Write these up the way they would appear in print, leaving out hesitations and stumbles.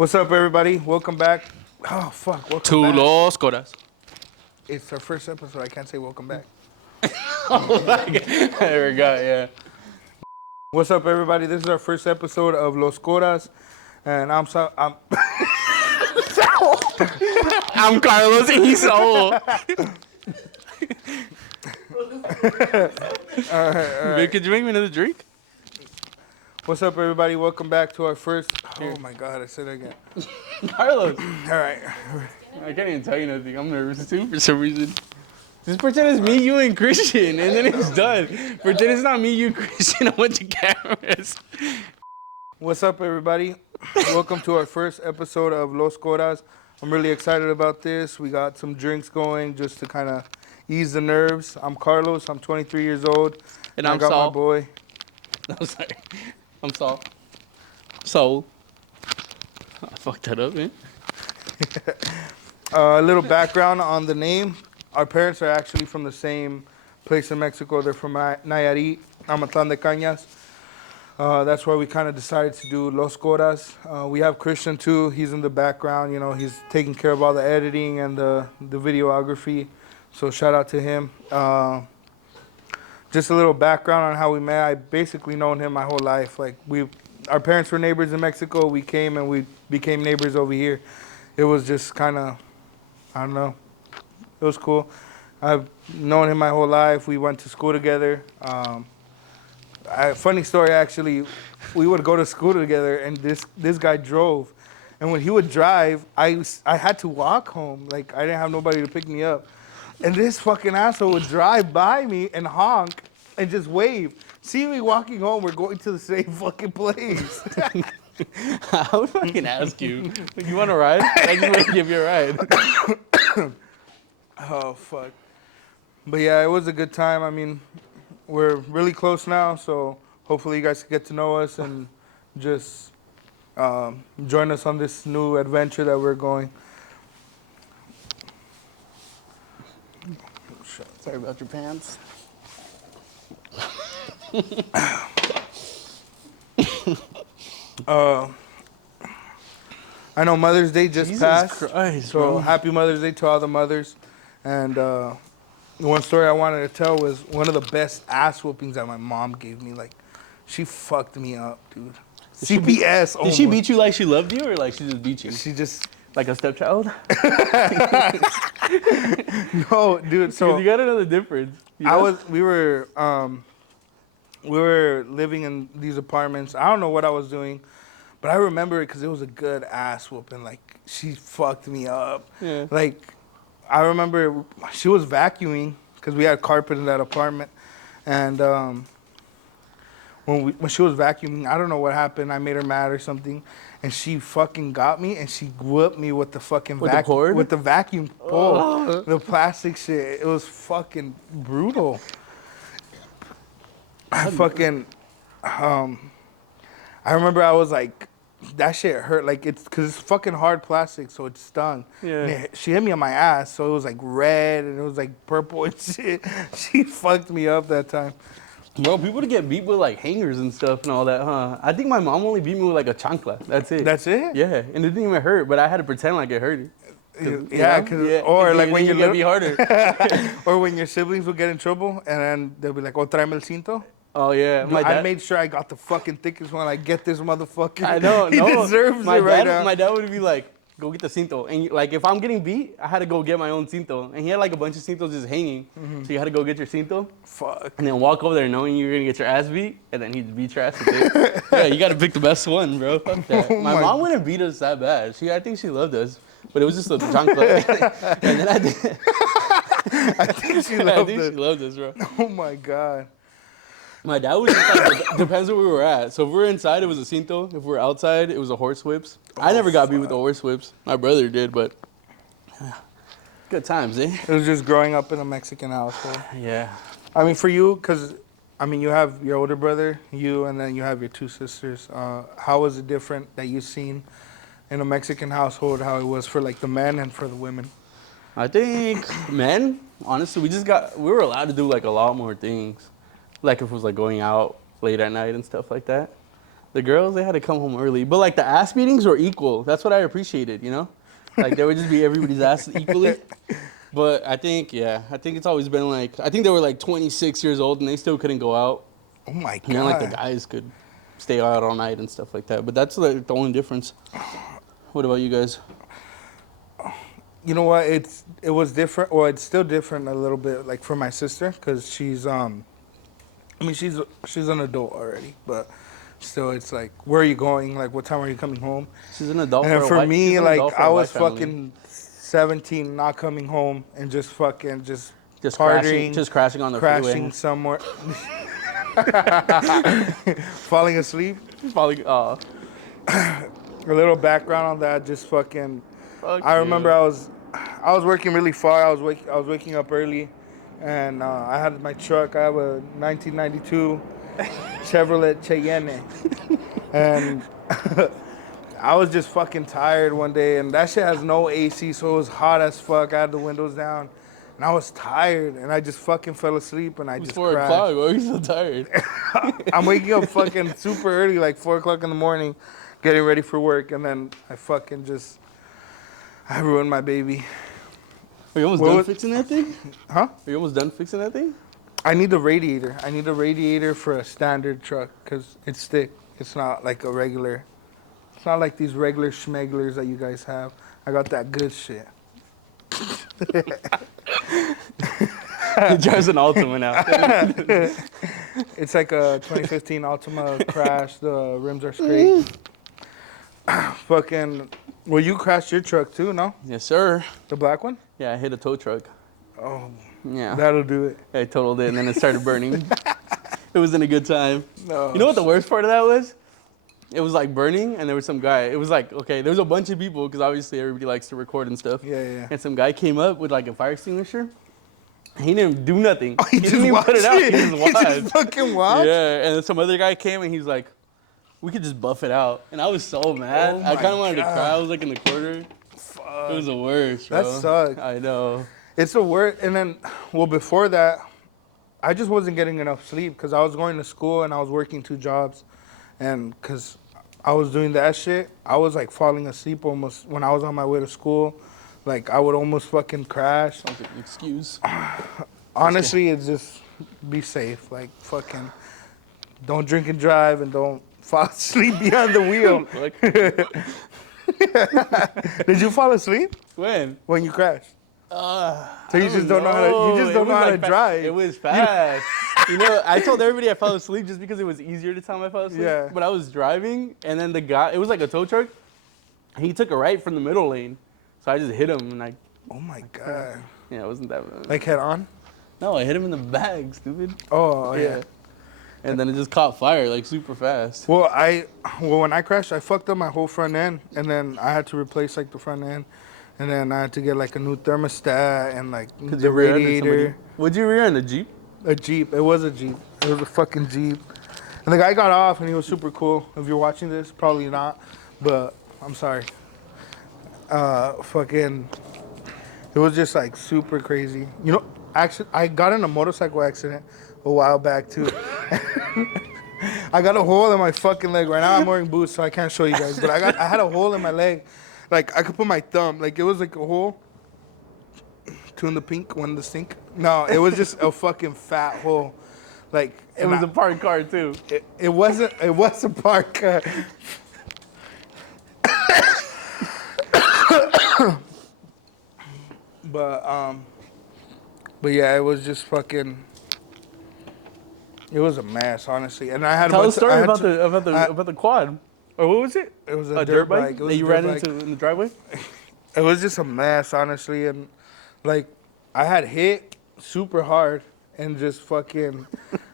What's up, everybody? Welcome back. Oh, fuck. Welcome To back. Los Coras. It's our first episode. I can't say welcome back. There we go, yeah. What's up, everybody? This is our first episode of Los Coras. And I'm I'm Carlos and he's Saul. all right. Could you make me another drink? What's up, everybody? Welcome back to our first. Oh, my God. I said it again. Carlos. All right. I can't even tell you nothing. I'm nervous too for some reason. Just pretend it's me, you, and Christian, and then it's done. Pretend it's not me, you, Christian, a bunch of cameras. What's up, everybody? Welcome to our first episode of Los Coras. I'm really excited about this. We got some drinks going just to kind of ease the nerves. I'm Carlos. I'm 23 years old. And I I'm got Saul. my boy. I'm sorry. I'm Saul. Soul. I fucked that up, man. A little background on the name. Our parents are actually from the same place in Mexico. They're from Nayarit, Amatlan de Cañas. That's why we kind of decided to do Los Coras. We have Christian too. He's in the background. You know, he's taking care of all the editing and the videography. So shout out to him. Just a little background on how we met. I basically known him my whole life. Like our parents were neighbors in Mexico. We came and we became neighbors over here. It was just kind of, I don't know. It was cool. I've known him my whole life. We went to school together. Funny story, actually. We would go to school together, and this guy drove. And when he would drive, I had to walk home. Like, I didn't have nobody to pick me up. And this fucking asshole would drive by me and honk and just wave. See me walking home, we're going to the same fucking place. I would fucking ask you. You want a ride? I just want to give you a ride. Oh, fuck. But yeah, it was a good time. I mean, we're really close now, so hopefully you guys can get to know us and just join us on this new adventure that we're going. Sorry about your pants. I know Mother's Day just Jesus passed, Christ, so bro. happy Mother's Day to all the mothers. And one story I wanted to tell was one of the best ass whoopings that my mom gave me. Like, she fucked me up, dude. CPS. Did she beat you like she loved you, or like she just beat you? She just. Like a stepchild? No, dude. So you gotta know the difference. You know? we were living in these apartments. I don't know what I was doing, but I remember it because it was a good ass whooping. Like, she fucked me up. Yeah. Like, I remember she was vacuuming because we had carpet in that apartment, and when she was vacuuming, I don't know what happened. I made her mad or something, and she fucking got me, and she whipped me with the fucking cord? with the vacuum pole, the plastic shit. It was fucking brutal. I remember I was like, that shit hurt. Like, it's because it's fucking hard plastic, so it stung. Yeah. And she hit me on my ass, so it was like red and it was like purple and shit. She fucked me up that time. Bro, people get beat with like hangers and stuff and all that, huh? I think my mom only beat me with like a chancla. That's it. That's it? Yeah, and it didn't even hurt, but I had to pretend like it hurt. Yeah, or like when you get be harder. or when your siblings will get in trouble and then they'll be like, "Oh, tráeme el cinto." Oh yeah, Dude, I made sure I got the fucking thickest one. I get this motherfucker. I know, he deserves it right now. My dad would be like, "Go get the cinto," and like if I'm getting beat, I had to go get my own cinto, and he had like a bunch of cintos just hanging, so you had to go get your cinto. Fuck. And then walk over there knowing you're gonna get your ass beat, and then he'd beat your ass with it. Yeah, you gotta pick the best one, bro. Fuck that. My mom wouldn't beat us that bad. I think she loved us, but it was just a chancla. And then I think she loved us, bro. Oh my God. My dad was just like, depends where we were at. So if we were inside, it was a cinto. If we were outside, it was a horse whips. I never got beat with the horse whips. My brother did, but good times, eh? It was just growing up in a Mexican household. Yeah. I mean, for you, because, I mean, you have your older brother, you, and then you have your two sisters. How was it different that you've seen in a Mexican household, how it was for, like, the men and for the women? I think men, honestly, we were allowed to do, like, a lot more things. Like, if it was, like, going out late at night and stuff like that. The girls, they had to come home early. But like the ass beatings were equal. That's what I appreciated, you know? Like they would just be everybody's ass equally. But I think it's always been like, I think they were like 26 years old and they still couldn't go out. Oh my god. And then like the guys could stay out all night and stuff like that. But that's like the only difference. What about you guys? You know what? It was different. Well, it's still different a little bit, like for my sister, because she's I mean she's an adult already, but still, it's like, where are you going? Like, what time are you coming home? She's an adult. And for, for a white, me, she's an like, adult for I a was white family. fucking 17, not coming home, and just fucking just crashing, partying, just crashing on the crashing freeway. somewhere, falling asleep. Falling. A little background on that, just fucking. Fuck I remember you. I was working really far. I was waking up early, and I had my truck. I have a 1992 Chevrolet Cheyenne, and I was just fucking tired one day, and that shit has no AC, so it was hot as fuck. I had the windows down, and I was tired, and I just fucking fell asleep, and I It was just 4 crashed. o'clock. Why are you so tired? I'm waking up fucking super early, like 4 o'clock in the morning, getting ready for work, and then I ruined my baby. Are you almost What done was- fixing that thing? Huh? Are you almost done fixing that thing? I need a radiator. I need a radiator for a standard truck because it's thick. It's not like a regular. It's not like these regular schmeglers that you guys have. I got that good shit. He drives an Altima now. It's like a 2015 Altima crash. The rims are straight. Fucking. Well, you crashed your truck too, no? Yes, sir. The black one? Yeah, I hit a tow truck. Oh, Yeah, that'll do it. I totaled it, and then it started burning. It wasn't a good time. No. You know what the worst part of that was? It was like burning, and there was some guy. It was like, okay, there was a bunch of people, because obviously everybody likes to record and stuff. Yeah, yeah. And some guy came up with like a fire extinguisher. He didn't do nothing. Oh, he didn't even put it out. He just He watched. just fucking watched? Yeah, and then some other guy came, and he's like, we could just buff it out. And I was so mad. Oh I kind my of wanted to God. cry. I was like in the corner. It was the worst, bro. That sucked. I know. It's the worst. And then, well, before that, I just wasn't getting enough sleep because I was going to school and I was working 2 jobs. And because I was doing that shit, I was like falling asleep almost when I was on my way to school. Like, I would almost fucking crash. Sounds like an excuse. Honestly, it's just be safe. Like, fucking don't drink and drive and don't fall asleep behind the wheel. Did you fall asleep when you crashed? So you just don't know how to, you just don't know how to drive. It was fast. You know, I told everybody I fell asleep just because it was easier to tell them I fell asleep. Yeah. But I was driving, and then the guy, it was like a tow truck. He took a right from the middle lane, so I just hit him, and Oh my God. yeah, it wasn't that bad. Like head on? No, I hit him in the back, stupid. Oh, yeah. And then it just caught fire like super fast. Well, when I crashed, I fucked up my whole front end, and then I had to replace like the front end, and then I had to get like a new thermostat and like the radiator. Would you rear end a Jeep? A Jeep. It was a Jeep. It was a fucking Jeep. And the guy got off, and he was super cool. If you're watching this, probably not, but I'm sorry. Fucking, it was just like super crazy. You know, actually, I got in a motorcycle accident a while back too. I got a hole in my fucking leg. Right now I'm wearing boots, so I can't show you guys. But I had a hole in my leg. Like, I could put my thumb. Like, it was like a hole. 2 in the pink, 1 in the stink. No, it was just a fucking fat hole. Like, It was a parked car too. it wasn't. It was a park car. But yeah, it was just fucking. It was a mess, honestly. And I had Tell went a story I had about to- about the quad. Or what was it? It was A dirt bike It was that a you dirt ran bike. into in the driveway? It was just a mess, honestly, and like I had hit super hard and just fucking.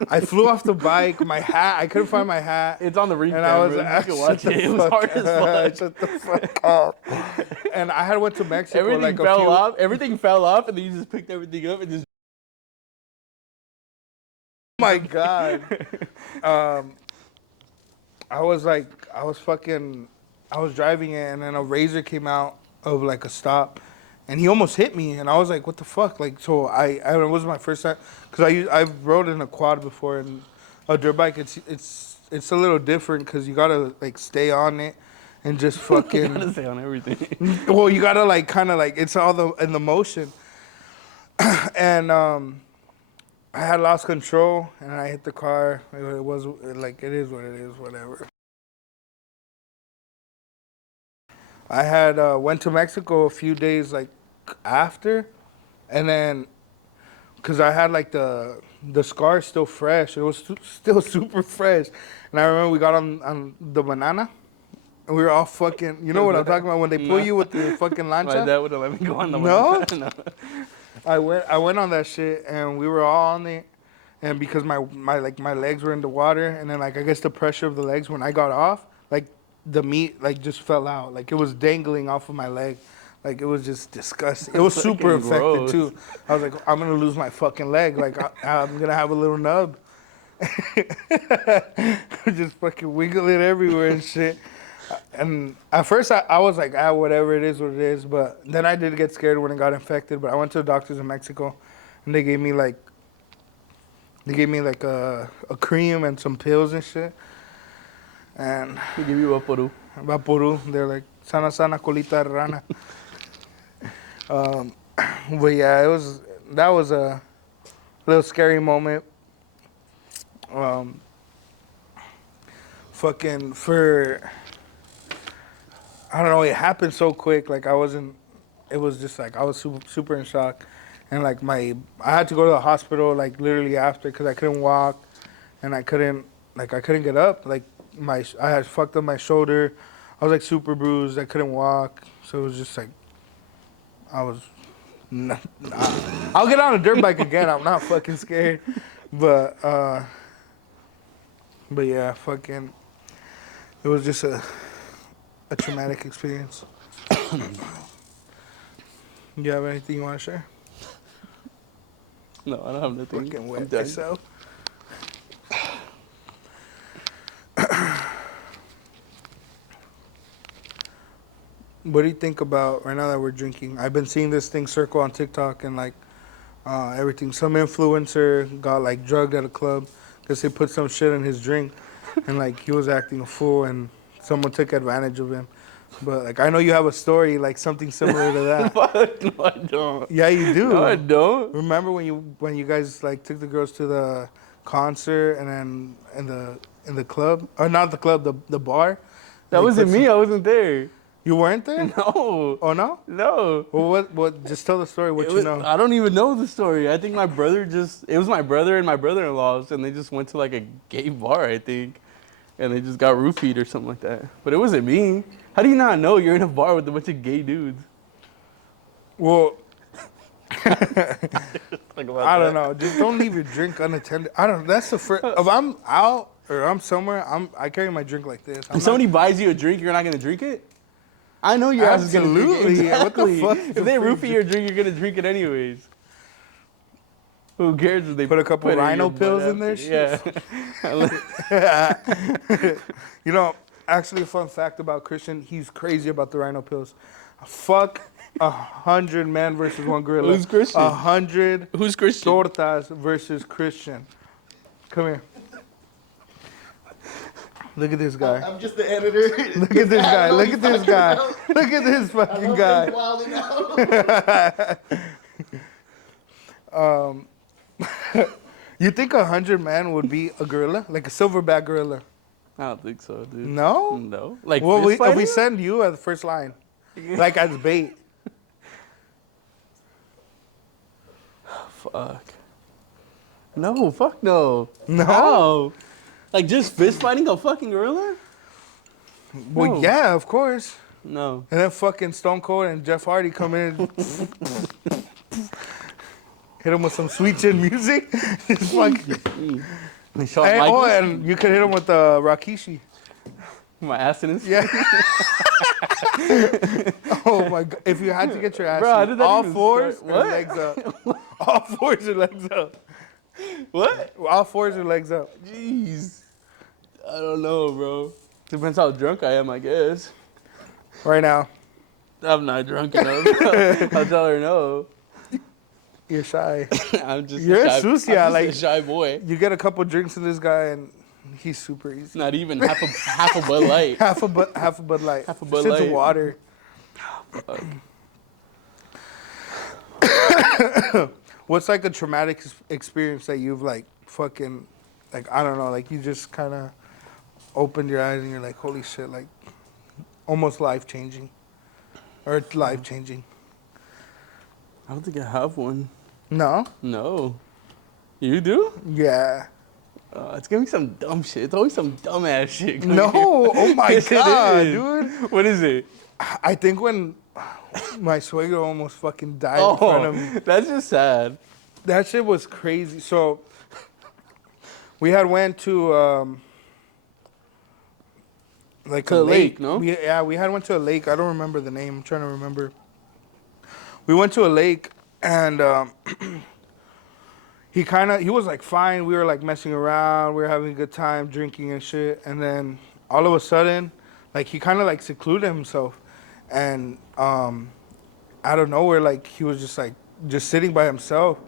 I flew off the bike. My hat. I couldn't find my hat. It's on the replay, And I was bro. You can watch shut it. the It was fuck hard as up. fuck. Shut the fuck up. And I had went to Mexico. Everything like fell a few, off. Everything fell off, and then you just picked everything up and just. Oh my God. I was driving it, and then a Razor came out of like a stop, and he almost hit me, and I was like, "What the fuck?" Like, so it was my first time, cause I've rode in a quad before, and a dirt bike. It's it's a little different because you gotta like stay on it and just You gotta fucking. say on everything. Well, you gotta like kind of like it's all the in the motion, and I had lost control and I hit the car. It was like it is what it is, whatever. I had went to Mexico a few days like after, and then because I had like the scar still fresh. It was still super fresh, and I remember we got on the banana, and we were all fucking. You know what I'm talking about when they pull No. you with the fucking My lancha? dad wouldn't let me go on the No? no. I went on that shit, and we were all on it, and because my legs were in the water, and then like I guess the pressure of the legs when I got off, like the meat like just fell out, like it was dangling off of my leg. Like it was just disgusting. It was super Fucking affected gross. too. I was like, I'm gonna lose my fucking leg. Like I'm gonna have a little nub. Just fucking wiggle it everywhere and shit. And at first I was like, whatever it is, what it is. But then I did get scared when it got infected. But I went to the doctors in Mexico, and they gave me like a cream and some pills and shit. And They give you Vaporu. Vaporu, they're like sana sana colita de rana. But yeah, that was a little scary moment. Fucking for I don't know, it happened so quick. Like I wasn't. It was just like I was super in shock, and like I had to go to the hospital like literally after because I couldn't walk, and I couldn't get up. Like I had fucked up my shoulder. I was like super bruised. I couldn't walk, so it was just like I was. I'll get on a dirt bike again. I'm not fucking scared, but yeah, fucking. It was just a traumatic experience. You have anything you want to share? No, I don't have nothing. Fucking I'm wet done. myself. What do you think about right now that we're drinking? I've been seeing this thing circle on TikTok and like everything. Some influencer got like drugged at a club because they put some shit in his drink and like he was acting a fool and someone took advantage of him. But like I know you have a story like something similar to that. No, I don't. Yeah, you do. No, I don't. Remember when you guys like took the girls to the concert and then in the club or not the club the bar? That They wasn't put me. I wasn't there. You weren't there? No. Oh no? No. Well, what? Just tell the story. What It you was- know? I don't even know the story. I think my brother it was my brother and my brother-in-law's, and they just went to like a gay bar, I think, and they just got roofied or something like that. But it wasn't me. How do you not know you're in a bar with a bunch of gay dudes? Well, Like about I don't that. know. Just don't leave your drink unattended. I don't. That's the first. If I'm out or I'm somewhere, I carry my drink like this. I'm If somebody buys you a drink, you're not gonna drink it? I know your ass is gonna drink it. Absolutely. What the Exactly. fuck is If a they free roofie your drink, you're gonna drink it anyways. Who cares if they Put a couple put it rhino your butt pills in after? there, Yeah. You know, actually, a fun fact about Christian, he's crazy about the rhino pills. Fuck 100 man versus one gorilla. Who's Christian? 100 Who's Christian? tortas versus Christian. Come here. Look at this guy. I'm just the editor. Look at this guy. Look at this guy. Look at this fucking guy. Wilding out. You think 100 man would be a gorilla? Like a silverback gorilla? I don't think so, dude. No? No. Like Well, fist we fighting? send you at the first line. Like as bait. Fuck. No, fuck no. No? How? Like just fist fighting a fucking gorilla? Well, No. yeah, of course. No. And then fucking Stone Cold and Jeff Hardy come in and hit him with some sweet chin music. Just fucking. And Shawn And, Michaels? and you could hit him with Rakishi. My ass in his Yeah. Oh my god! If you had to get your ass, Bro, how beat, did that all even fours start? or What? legs up. All fours or legs up. What? All fours or legs up. Jeez. I don't know, bro. Depends how drunk I am, I guess. Right now, I'm not drunk enough. I'll tell her no. you're shy. I'm just You're a shy, sucia, I'm like- just a shy boy. You get a couple drinks in this guy, and He's super easy. Not even half a Bud Light. Half a Bud Light. Half a Bud Just Light. water. Fuck. What's like a traumatic experience that you've like fucking, like, I don't know, like you just kind of opened your eyes and you're like, holy shit, like almost life changing, or it's life changing. I don't think I have one. No. No. You do? Yeah. It's gonna be some dumb shit. It's always some dumbass shit. No. Oh my Yes, it god, is. dude. What is it? I think when my suegro almost fucking died in front of me. That's just sad. That shit was crazy. So we had went to like To a a lake, no? We had went to a lake. I don't remember the name. I'm trying to remember. We went to a lake and he was like fine. We were like messing around. We were having a good time drinking and shit. And then all of a sudden, like he kind of like secluded himself, and out of nowhere, like he was just like just sitting by himself.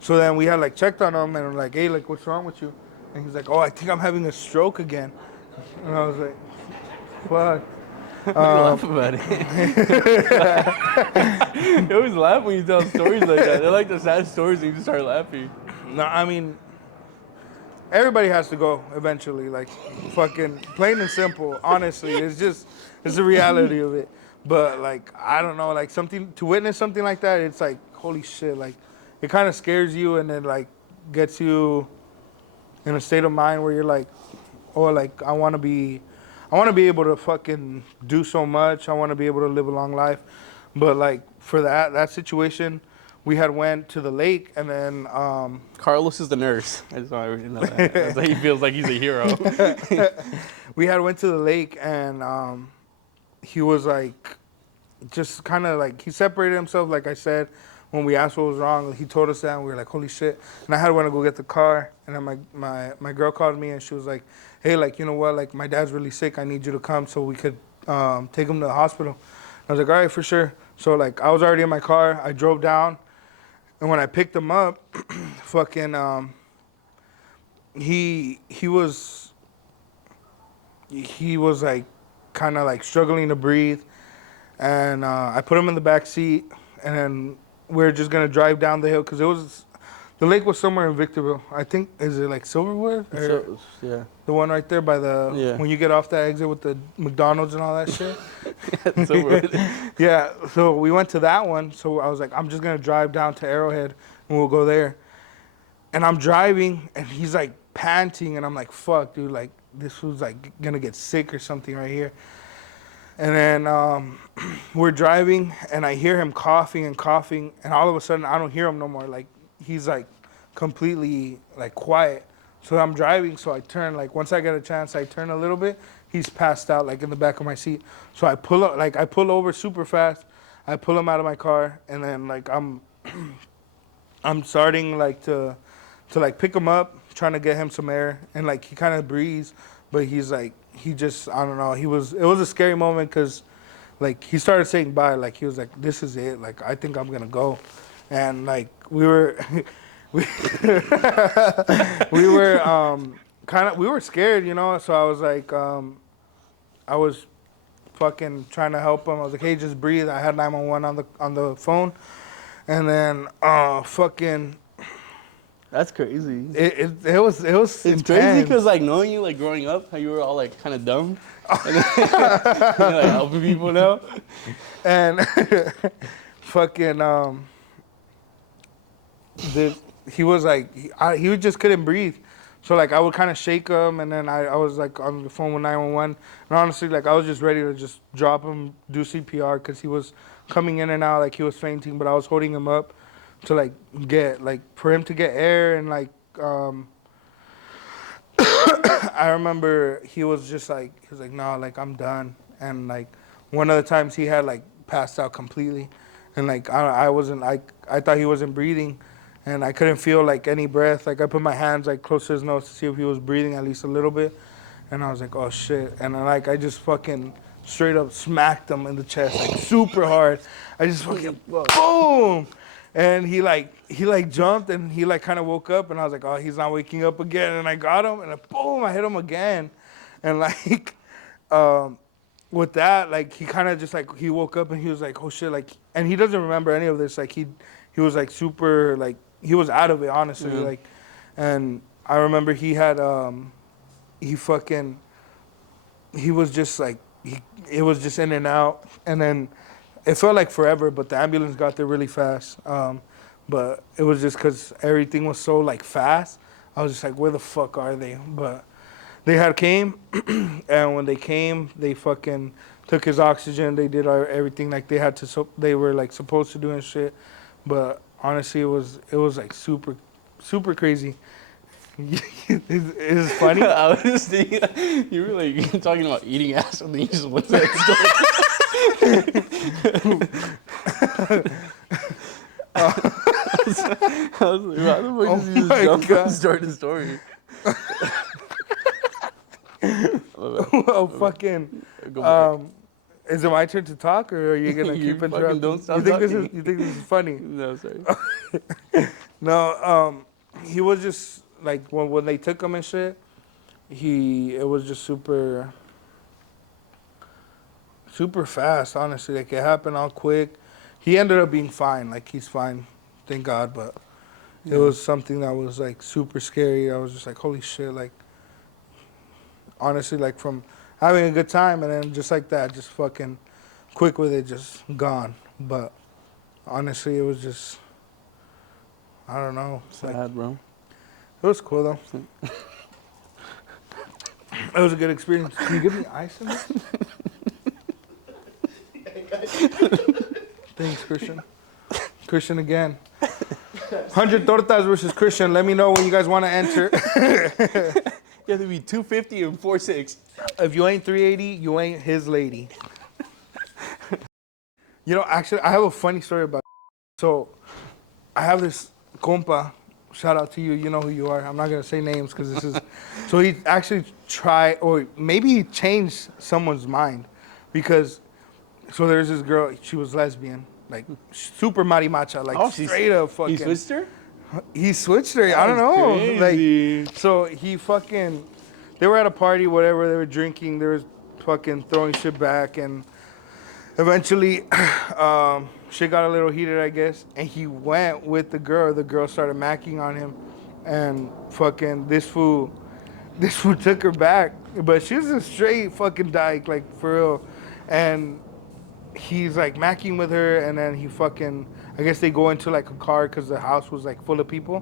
So then we had like checked on him and we're like, hey, like what's wrong with you? And he's like, oh, I think I'm having a stroke again. And I was like, fuck. Laugh about it. You always laugh when you tell stories like that. They're like the sad stories and you just start laughing. No, I mean, everybody has to go eventually. Like, fucking plain and simple. Honestly, it's the reality of it. But like, I don't know, like to witness something like that, it's like, holy shit, like it kind of scares you and then like gets you in a state of mind where you're like, oh, like I want to be able to fucking do so much. I want to be able to live a long life. But like for that situation, we had went to the lake and then Carlos is the nurse. I just want everybody to know that. That's like he feels like he's a hero. we had went to the lake and he was like just kind of like he separated himself, like I said. When we asked what was wrong, he told us that, and we were like, holy shit. And I had to want to go get the car, and then my girl called me, and she was like, hey, like, you know what, like, my dad's really sick. I need you to come so we could take him to the hospital. I was like, all right, for sure. So, like, I was already in my car. I drove down, and when I picked him up, fucking, he was, like, kind of, like, struggling to breathe. And I put him in the back seat, and then we were just going to drive down the hill because the lake was somewhere in Victorville. I think, is it like Silverwood? Or Yeah. the one right there by when you get off that exit with the McDonald's and all that shit? Yeah, so we went to that one. So I was like, I'm just going to drive down to Arrowhead and we'll go there. And I'm driving and he's like panting and I'm like, fuck, dude, like this was like going to get sick or something right here. And then we're driving, and I hear him coughing, and all of a sudden, I don't hear him no more. Like, he's, like, completely, like, quiet. So I'm driving, so I turn. Like, once I get a chance, I turn a little bit. He's passed out, like, in the back of my seat. So I pull up, like, I pull over super fast. I pull him out of my car, and then, like, I'm starting, like, to like, pick him up, trying to get him some air. And, like, he kind of breathes, but he's, like, he just, I don't know, it was a scary moment because, like, he started saying bye, like, he was like, this is it, like, I think I'm going to go. And, like, we were, we were scared, you know, so I was like, I was fucking trying to help him. I was like, hey, just breathe. I had 911 on the phone. And then, fucking... That's crazy. It was It's intense. crazy because like knowing you like growing up, how you were all like kind of dumb, and then, you're, like helping people now. And fucking he was like he just couldn't breathe, so like I would kind of shake him, and then I was like on the phone with 911, and honestly like I was just ready to just drop him, do CPR because he was coming in and out like he was fainting, but I was holding him up to like get like for him to get air. And like I remember he was like no, like I'm done. And like one of the times he had like passed out completely, and like I wasn't like I thought he wasn't breathing, and I couldn't feel like any breath. Like I put my hands like close to his nose to see if he was breathing at least a little bit, and I was like, oh shit. And then, like I just fucking straight up smacked him in the chest like super hard. I just fucking boom. And he jumped and he like kind of woke up and I was like, oh, he's not waking up again. And I got him and boom, I hit him again. And like, with that, like he kind of just like he woke up and he was like, oh shit, like, and he doesn't remember any of this. Like he was like super like he was out of it honestly, Yeah. like, and I remember he had he was just like it was just in and out, and then it felt like forever, but the ambulance got there really fast. But it was just because everything was so like fast. I was just like, where the fuck are they? But they had came, and when they came, they fucking took his oxygen. They did everything like they had to. So they were like supposed to do and shit. But honestly, it was like super, super crazy. It's funny. I was just thinking, you were like talking about eating ass and then you just went to that story. I was like, how the fuck does he just my jump God. and start the story? Oh fucking. Go back. Is it my turn to talk, or are you gonna You keep fucking interrupting? don't stop you think talking. you think this is funny? No, sorry. No, he was just like when they took him and shit. It was just super fast. Honestly, like it happened all quick. He ended up being fine. Like he's fine, thank God. But it was something that was like super scary. I was just like, holy shit! Like honestly, like from having a good time and then just like that, just fucking quick with it, just gone. But honestly, it was just I don't know. Like, Sad, bro. it was cool though. It was a good experience. Can you give me ice in this? Thanks, Christian. Christian again. 100 tortas versus Christian. Let me know when you guys want to enter. You have to be 250 and 4'6". If you ain't 380, you ain't his lady. You know, actually, I have a funny story about. So, I have this compa. Shout out to you. You know who you are. I'm not gonna say names because this is. So he actually tried, or maybe he changed someone's mind, because. So there's this girl. She was lesbian, like super marimacha, like straight up fucking. He switched her? He switched her. I don't That's know. crazy. Like, so he fucking. They were at a party, whatever. They were drinking. They were fucking throwing shit back, and eventually, shit got a little heated, I guess. And he went with the girl. The girl started macking on him, and fucking this fool took her back. But she's a straight fucking dyke, like for real. And he's like macking with her, and then he fucking. I guess they go into like a car because the house was like full of people,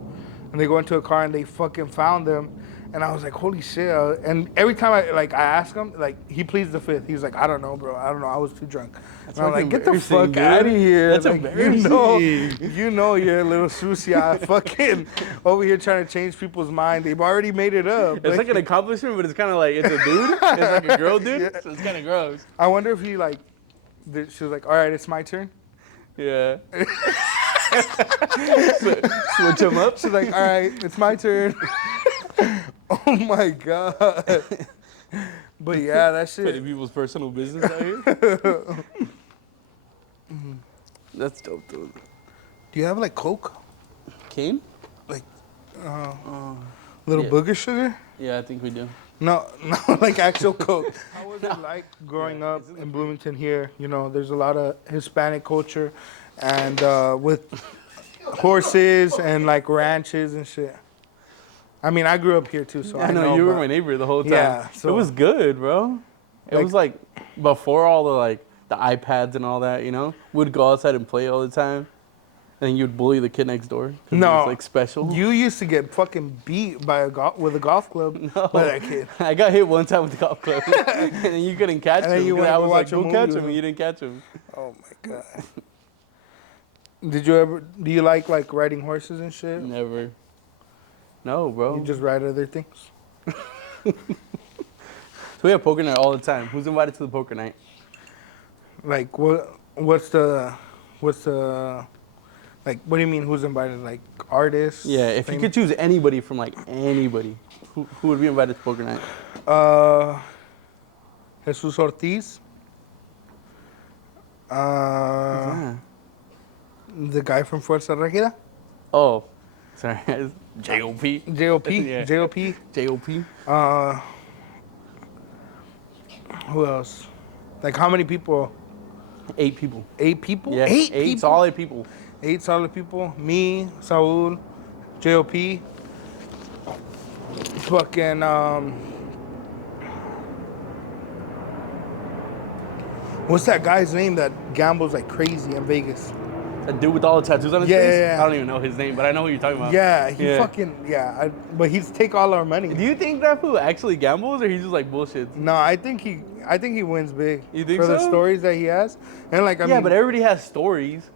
and they go into a car and they fucking found them. And I was like, holy shit. And every time I ask him, like, he pleads the fifth. He's like, I don't know, bro. I don't know. I was too drunk. And I'm like, get the embarrassing, fuck dude. out of here. That's like, embarrassing. You know you're a little sucia fucking over here trying to change people's mind. They've already made it up. It's like an accomplishment, but it's kind of like, it's a dude. It's like a girl dude. Yeah. So it's kind of gross. I wonder if he, like, she was like, all right, it's my turn. Yeah. Switch him up. She's like, all right, it's my turn. Oh my God. But yeah, that Putting shit. people's personal business out here. That's dope, dude. Do you have like Coke? Cane? Like, little Yeah. booger sugar? Yeah, I think we do. No, like actual Coke. How was it like growing up in Bloomington here? You know, there's a lot of Hispanic culture and with horses and like ranches and shit. I mean, I grew up here too, so I know you were but- my neighbor the whole time. Yeah, so- it was good, bro. It Like- was like before all the like the iPads and all that, you know? We'd go outside and play all the time. And you'd bully the kid next door. 'Cause he No, was like special. You used to get fucking beat by with a golf club by that kid. I got hit one time with the golf club. And then you couldn't catch And then him. you 'cause went I to was like, watch a go movie catch with him. him. And you didn't catch him. Oh my God. Do you like riding horses and shit? Never. No, bro. You just ride other things? So we have poker night all the time. Who's invited to the poker night? Like what's the like what do you mean who's invited? Like artists? Yeah, if you could choose anybody from like anybody, who would be invited to poker night? Jesus Ortiz. Yeah. the guy from Fuerza Regida. Oh, sorry. J.O.P. J.O.P. Yeah. J.O.P. J.O.P. Who else? Like how many people? 8 people. 8 people? Yeah, 8 8 people? solid people. 8 solid people. Me, Saul, J.O.P. Fucking, what's that guy's name that gambles like crazy in Vegas? A dude with all the tattoos on his Yeah, face? yeah, yeah. I don't even know his name, but I know who you're talking about. Yeah, he Yeah. fucking, yeah. But he's take all our money. Do you think that fool actually gambles or he's just like bullshit? No, I think he wins big. You think for the so? stories that he has, and like I Yeah, mean, but everybody has stories.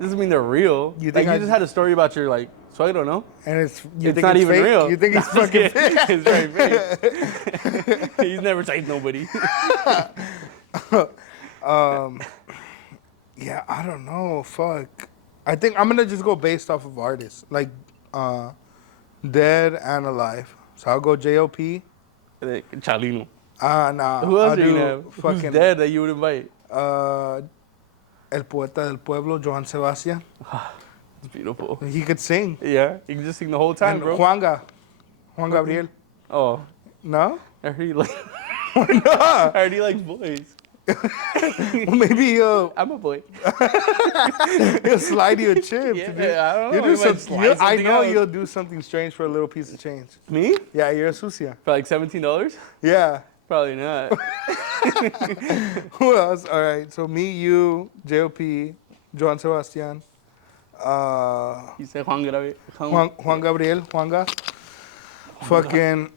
Doesn't mean they're real. You You think like I you just had a story about your like suegro, no? and it's It's not even fake? real. You think he's I'm just fucking kidding. fake? It's very fake. He's never saved nobody. Yeah, I don't know. Fuck. I think I'm gonna just go based off of artists, like dead and alive. So I'll go J.O.P. Chalino. Nah. Who else I'll are you do gonna have? fucking Who's dead that you would invite? El Poeta del Pueblo, Joan Sebastian. It's beautiful. He could sing. Yeah, you can just sing the whole time, And bro. Juan Gabriel. Oh, No? I heard he like. No. I heard he likes boys. Maybe I'm a boy. he'll slide you a chip. Yeah, dude. I don't You know, do he might some- slide I something know else. you'll do something strange for a little piece of change. Me? Yeah, you're a sucia. For like $17? Yeah. Probably not. Who else? All right. So me, you, J.O.P., Joan Sebastian, You said Juan Gabriel. Juan Gabriel, Juanga. Fucking.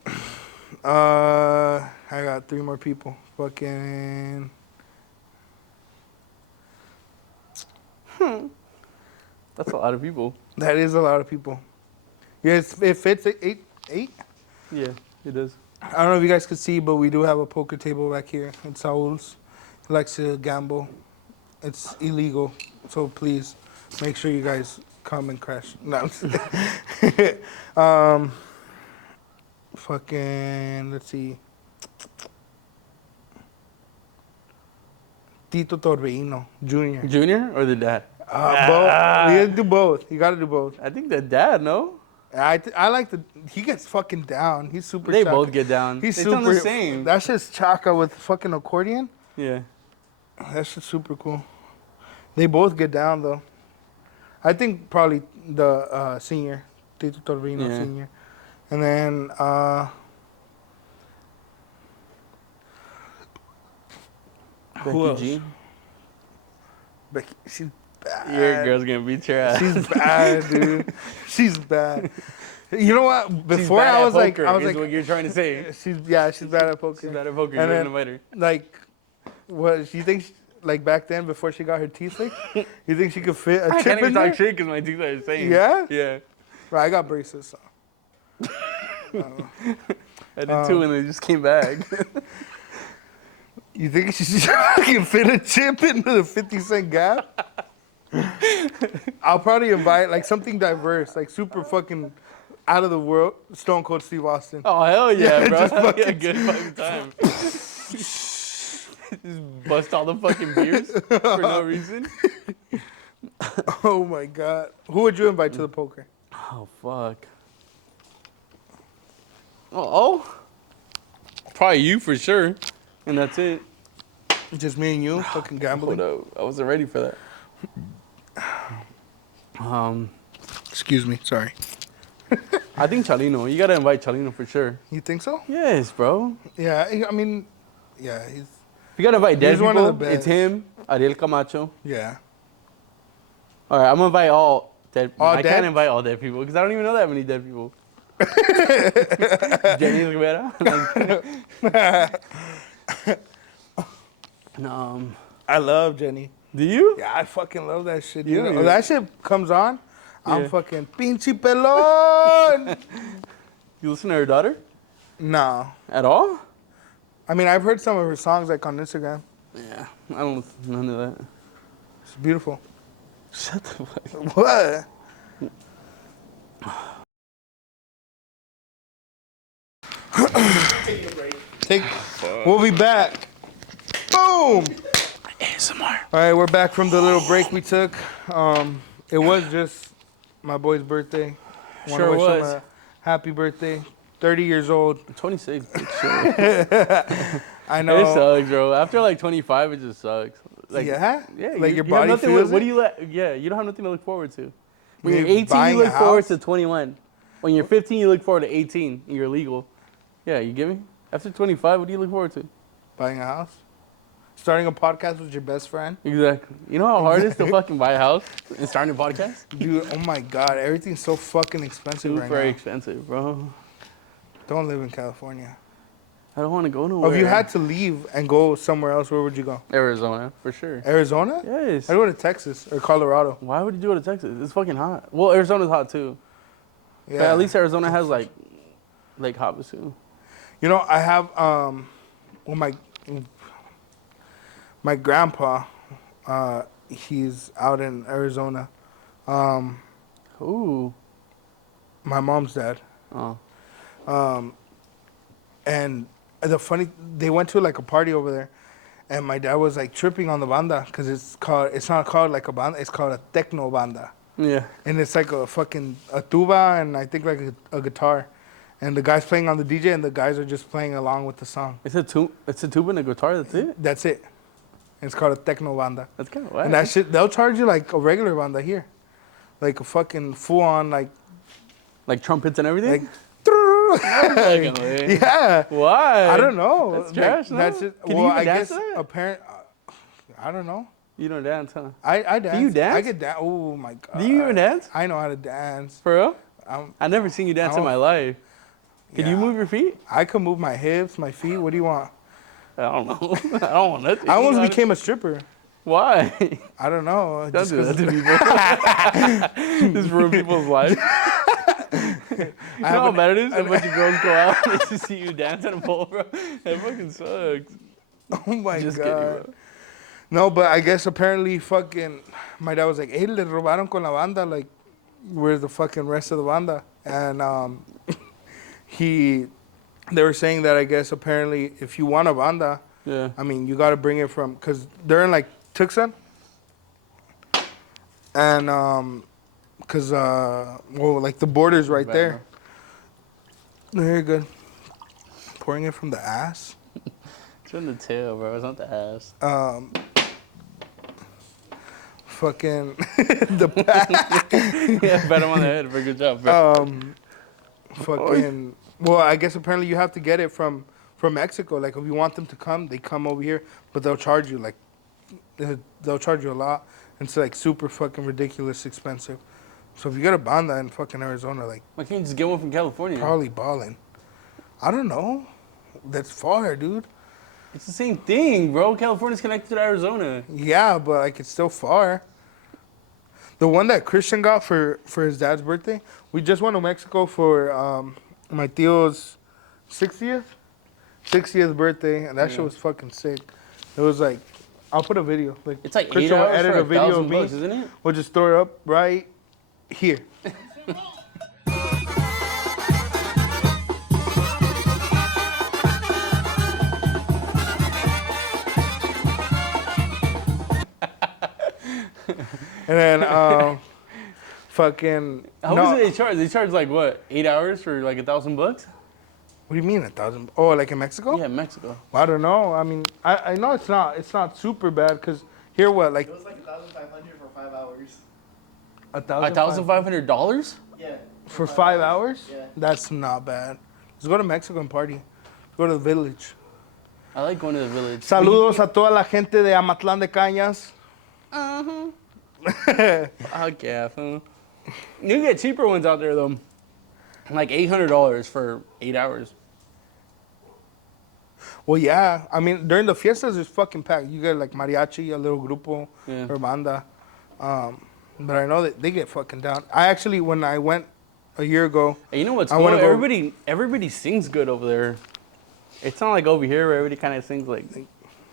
I got 3 more people. Fucking. That's a lot of people. That is a lot of people. Yes, it fits 8. Yeah, it does. I don't know if you guys could see, but we do have a poker table back here. It's Saul's. He likes to gamble. It's illegal, so please make sure you guys come and crash. No, I'm just kidding. Fucking, let's see. Tito Torbellino Jr. Junior or the dad? Both. You gotta do both. You gotta do both. I think the dad, no? I like the. He gets fucking down. He's super. They chaka. both get down. He's they super. sound the same. That's just chaka with fucking accordion. Yeah. That's just super cool. They both get down though. I think probably the senior, Tito Torbellino Yeah. Senior, and then who else? Becky G. Becky, she's bad. Your girl's gonna beat your ass. She's bad, dude. She's bad. You know what? She's Before bad I at was like, poker, I was is like, what you're trying to say. she's bad at poker. She's bad at poker. You And wouldn't then- invite her. Like, what she thinks? Like back then, before she got her teeth fixed, you think she could fit a I chip can't in even there? talk shit because my teeth are the same. Yeah? Yeah. Right, I got braces. So. I did too, and they just came back. You think she can fit a chip into the 50-cent gap? I'll probably invite like something diverse, like super fucking out of the world. Stone Cold Steve Austin. Oh hell yeah, Yeah, bro! just That'd be a fucking- good fucking time. Just bust all the fucking beers for no reason. Oh my god. Who would you invite to the poker? Oh fuck. Oh, probably you for sure, and that's it. Just me and you, fucking gambling. Hold up, I wasn't ready for that. Excuse me, sorry. I think Chalino. You gotta invite Chalino for sure. You think so? Yes, bro. Yeah, I mean, yeah, he's You gotta invite dead He's one of people. the best. It's him, Ariel Camacho. yeah. All right, I'm gonna invite all dead. All I dead? can't invite all dead people because I don't even know that many dead people. Jenny Rivera. I love Jenny. Do you? Yeah, I fucking love that shit. Yeah, You know, yeah. that shit comes on, I'm Yeah. fucking pinche pelon. You listen to her daughter No. at all? I mean, I've heard some of her songs like on Instagram. Yeah, I don't listen to none of that. It's beautiful. Shut the fuck. What? Take. We'll be back. Boom. ASMR. All right, we're back from the little break we took. It was just my boy's birthday. Wanna Sure wish him was. a happy birthday. 30 years old. 26. Sure. I It know. sucks, bro. After like 25, it just sucks. Like, Yeah? Yeah. Like your you have body nothing. feels What it? do you Yeah, you don't have nothing to look forward to. When you're Maybe 18, buying you a look forward house? to 21. When you're 15, you look forward to 18. And you're legal. Yeah, you get me? After 25, what do you look forward to? Buying a house? Starting a podcast with your best friend? Exactly. You know how hard it is to fucking buy a house and start a podcast? Dude, oh my God. Everything's so fucking expensive right Super now. expensive, bro. Don't live in California. I don't want to go nowhere. If you had to leave and go somewhere else, where would you go? Arizona, for sure. Arizona? Yes. I'd go to Texas or Colorado. Why would you go to Texas? It's fucking hot. Well, Arizona's hot too. Yeah. But at least Arizona has like Lake Havasu. You know, I have well my grandpa, he's out in Arizona. Ooh. My mom's dad. Oh. And they went to like a party over there, and my dad was like tripping on the banda because it's not called like a banda, it's called a techno banda, Yeah. and it's like a tuba and I think like a guitar, and the guy's playing on the DJ and the guys are just playing along with the song. It's a tuba and a guitar. That's it. That's it. It's called a techno banda. That's kind of And wild. that shit, they'll charge you like a regular banda here, like a fucking full on like Like trumpets and everything. like. Fucking way. Yeah. Why? I don't know. That's Like, trash, no? That's just, Can you well, even I dance guess to that? apparent. I don't know. You don't dance, huh? I dance. you dance? I could dance. Oh my God. Do you even dance? I know how to dance. For real? I'm, I've never seen you dance in Oh. my life. Can you Yeah. move your feet? I can move my hips, my feet. What do you want? I don't know. I don't want nothing. I almost You know? became a stripper. Why? I don't know. Don't just do that 'cause- to people. Just ruin people's lives. You know how haven't- bad it is? A bunch of girls go out and they see you dance at a pole, bro. That fucking sucks. Oh my Just God. kidding, bro. No, but I guess apparently fucking my dad was like, "Hey, le robaron con la banda." Like, where's the fucking rest of the banda? And they were saying that I guess apparently if you want a banda, Yeah. I mean, you got to bring it from, because they're in like Tucson. And, because, well, like the border's right Bad, there. No, you're good. Pouring it from the ass. It's in the tail, bro. It's not the ass. Fucking the back. Yeah, pat him on the head for a good job, bro. Fucking, well, I guess apparently you have to get it from Mexico. Like, if you want them to come, they come over here, but they'll charge you, like, they'll charge you a lot. It's, like, super fucking ridiculous expensive. So if you get a banda in fucking Arizona, like, Why can't you just get one from California? probably balling. I don't know. That's far, dude. It's the same thing, bro. California's connected to Arizona. Yeah, but, like, it's still far. The one that Christian got for his dad's birthday, we just went to Mexico for my tío's 60th birthday, and that shit was fucking sick. It was like, I'll put a video. Like, It's like 8 Christian will hours edit for a video of $1,000 me. bucks, isn't it? We'll just throw it up right here. And then, fucking. How no, much do they charge? They charge like what? 8 hours for like $1,000 bucks? What do you mean 1,000? Oh, like in Mexico? Yeah, Mexico. I don't know. I mean, I know it's not super bad because here what like It was like 1,500 for 5 hours. $1,500? Yeah. for 5 hours? Yeah. That's not bad. Let's go to Mexico and party. Go to the village. I like going to the village. Saludos a toda la gente de Amatlán de Cañas. Fuck yeah, fool. You can get cheaper ones out there though. Like $800 for 8 hours. Well, yeah. I mean, during the fiestas, it's fucking packed. You get like mariachi, a little grupo, Yeah. or banda. But I know that they get fucking down. I actually, when I went a year ago, And you know what's I cool? wanna go- Everybody sings good over there. It's not like over here where everybody kind of sings like,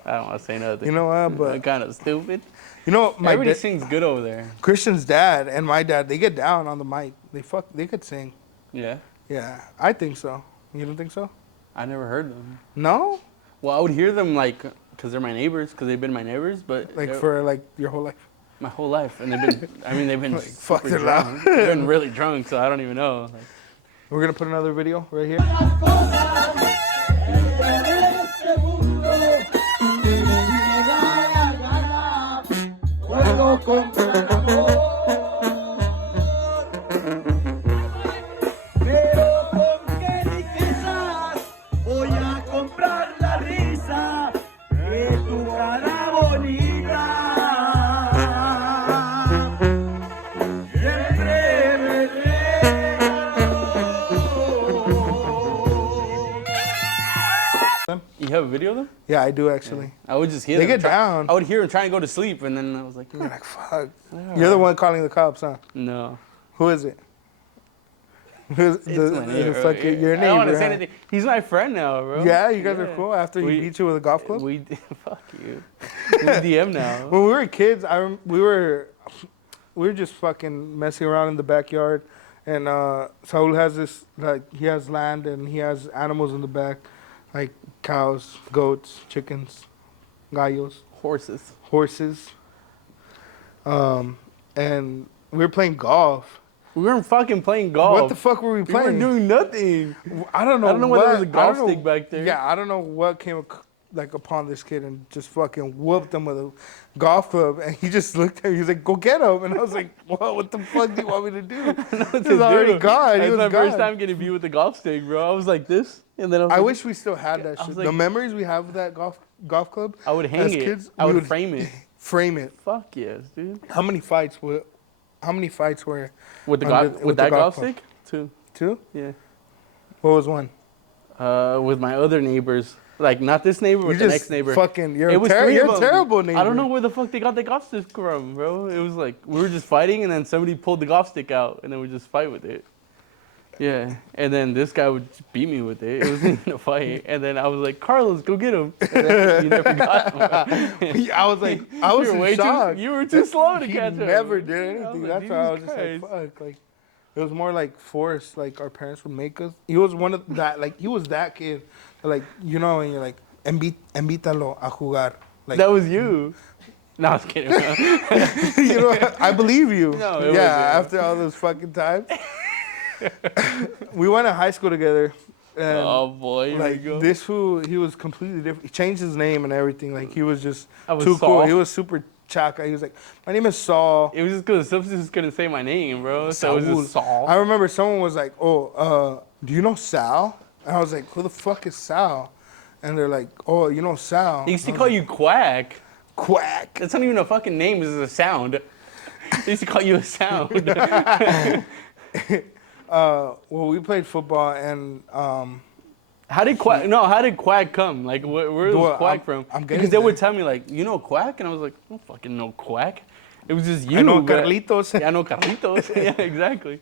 I don't want to say nothing. you know what? But kind of stupid. you know, my Everybody dad, sings good over there. Christian's dad and my dad, they get down on the mic. They could sing. Yeah. Yeah, I think so. You don't think so? I never heard them. No? Well, I would hear them like because they're my neighbors, because they've been my neighbors, but Like they're- for like your whole life? my whole life, and they've been Like, fuck super it loud. drunk. They've been really drunk, so I don't even know. Like, We're gonna put another video right here. Pero con qué riquezas voy a comprar la risa de tu cara bonita. Siempre me you have a video of them? Yeah, I do actually. I would just hear They them get down. I would hear them trying to go to sleep, and then I was like, You're like, fuck. You're the one calling the cops, huh? no. Who is it? Who's It's my neighbor. fucking your I don't want neighbor? to say huh? anything. He's my friend now, bro. Yeah, you guys are cool after he We- beat you with a golf club. We fuck you. We DM now. When we were kids, we were just fucking messing around in the backyard, and Saul has this, like, he has land and he has animals in the back, like cows, goats, chickens, gallos, Horses. horses, and we were playing golf. We weren't fucking playing golf. What the fuck were we We weren't playing? doing nothing. I don't know. I don't know why there was a I golf don't know- stick back there. Yeah, I don't know what came like upon this kid and just fucking whooped him with a golf club, and he just looked at me. He was like, "Go get him!" And I was like, "What the fuck do you want me to do?" He was already gone. He It was was my first gone. time getting beat with a golf stick, bro. I was like this, and then I was I like, wish we still had that I was shit. like- the memories we have of that golf club. I would hang as it. kids, I we would frame it. Frame it. Fuck yes, dude. How many fights were? With the Under- golf, with with the that golf golf club. stick, too. Two? Yeah. What was one? With my other neighbors, like not this neighbor, but You the just next neighbor. fucking. You're It a was three you're of a them. terrible neighbor. I don't know where the fuck they got the golf stick from, bro. It was like we were just fighting, and then somebody pulled the golf stick out, and then we just fight with it. Yeah, and then this guy would just beat me with it. It wasn't even a fight, and then I was like, "Carlos, go get him." And then you never got him. I was like, I was you were in way shock. too. You were too slow to He catch him. never did I anything. was like, That's why I was Jesus just like, Christ. fuck. Like, it was more like forced. Like our parents would make us. He was one of that. Like he was that kid. Like and you're like, invítalo a jugar. Like That was you. No, I was kidding. Bro. you know, I believe you. No, it yeah. wasn't. After all those fucking times, we went to high school together. And Oh boy, here like we go. this fool, he was completely different. He changed his name and everything. Like he was just I was too cool. Saul. He was super chaka. He was like, my name is Saul. It was just because the substitute couldn't say my name, bro. So it was just Saul. I remember someone was like, "Oh, do you know Sal?" And I was like, "Who the fuck is Sal?" And they're like, "Oh, you know Sal." They used to I was call like, you Quack. Quack. That's not even a fucking name. This is a sound. They used to call you a sound. Well, we played football, and How did Quack? No, how did Quack come? Like, where was Well, Quack I'm from? getting Because they would there. tell me like, you know Quack, and I was like, I don't fucking know Quack. It was just you. I know but- Carlitos. Yeah, I know Carlitos. Yeah, exactly.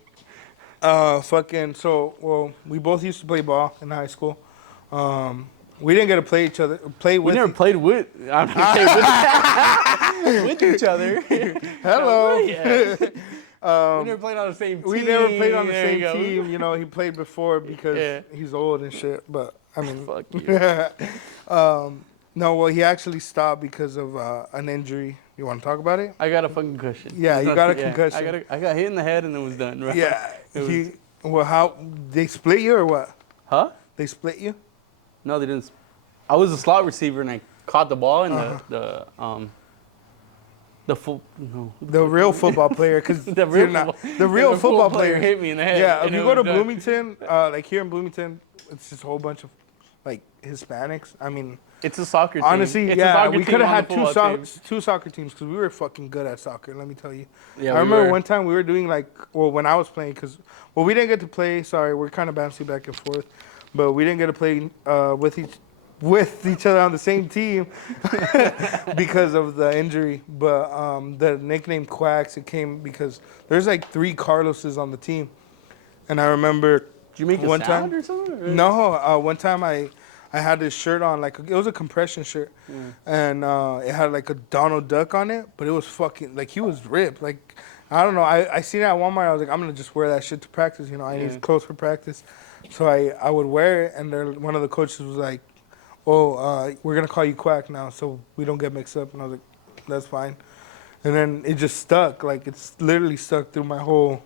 Fucking. So, well, we both used to play ball in high school. We didn't get to play We with. never played with. I'm not saying with each other. Hello. Yeah. We never played on the same team. We never played on the There you same go. team. You know, he played before because Yeah. he's old and shit. But I mean, Fuck you. no. Well, he actually stopped because of an injury. You want to talk about it? I got a fucking concussion. Yeah, It's you not- got a concussion. I got hit in the head and it was done. Right? Yeah. It was- He. Well, how they split you or what? Huh? They split you? No, they didn't. I was a slot receiver and I caught the ball and the full no. The real football player, because The real football player hit me in the head. Yeah, if and you it go to was done. Bloomington, like here in Bloomington, it's just a whole bunch of like Hispanics. I mean, It's a soccer team. honestly, It's a yeah, soccer we team could have on had the football team. two soccer teams because we were fucking good at soccer. Let me tell you. Yeah, I we remember were. one time we were doing like, well, when I was playing, because we didn't get to play. Sorry, we're kind of bouncing back and forth, but we didn't get to play with each other on the same team because of the injury. But the nickname Quacks, it came because there's like 3 Carloses on the team, and I remember Did you make a one sound time- or something? Or- no, one time I had this shirt on, like it was a compression shirt, and it had like a Donald Duck on it, but it was fucking like he was ripped. Like I don't know, I seen it at Walmart. I was like, I'm gonna just wear that shit to practice. You know, I Yeah. need clothes for practice, so I would wear it, and one of the coaches was like, we're gonna call you Quack now, so we don't get mixed up. And I was like, that's fine. And then it just stuck. Like it's literally stuck through my whole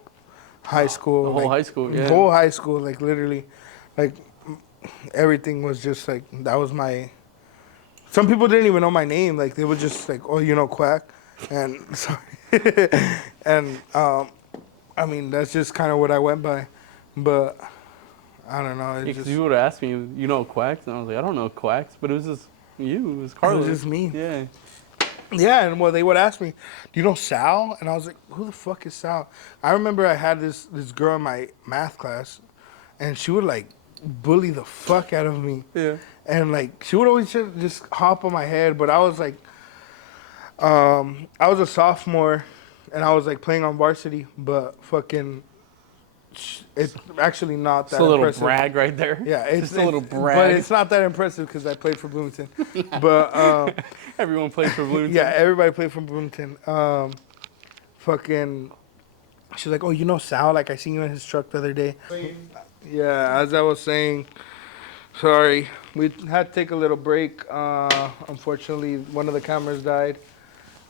high school. The whole like, high school, yeah. Whole high school, like literally, like everything was just like that was my. Some people didn't even know my name. Like they were just like, oh, you know, Quack, and sorry, and I mean that's just kind of what I went by, but I don't know. It Because just you would have asked me, you know Quacks? And I was like, I don't know Quacks, but it was just you. It was Carlos. just me. Yeah. yeah, and well, they would ask me, do you know Sal? And I was like, who the fuck is Sal? I remember I had this girl in my math class, and she would like bully the fuck out of me. Yeah. And like she would always just hop on my head, but I was like, I was a sophomore, and I was like playing on varsity, but fucking, it's actually not that It's a little impressive. brag right there. Yeah, it's just a little but brag. it's not that impressive because I played for Bloomington. But Everyone plays for Bloomington. yeah, everybody played for Bloomington. Fucking, she's like, oh, you know Sal? Like I seen you in his truck the other day. Yeah, as I was saying, sorry, we had to take a little break. Unfortunately, one of the cameras died,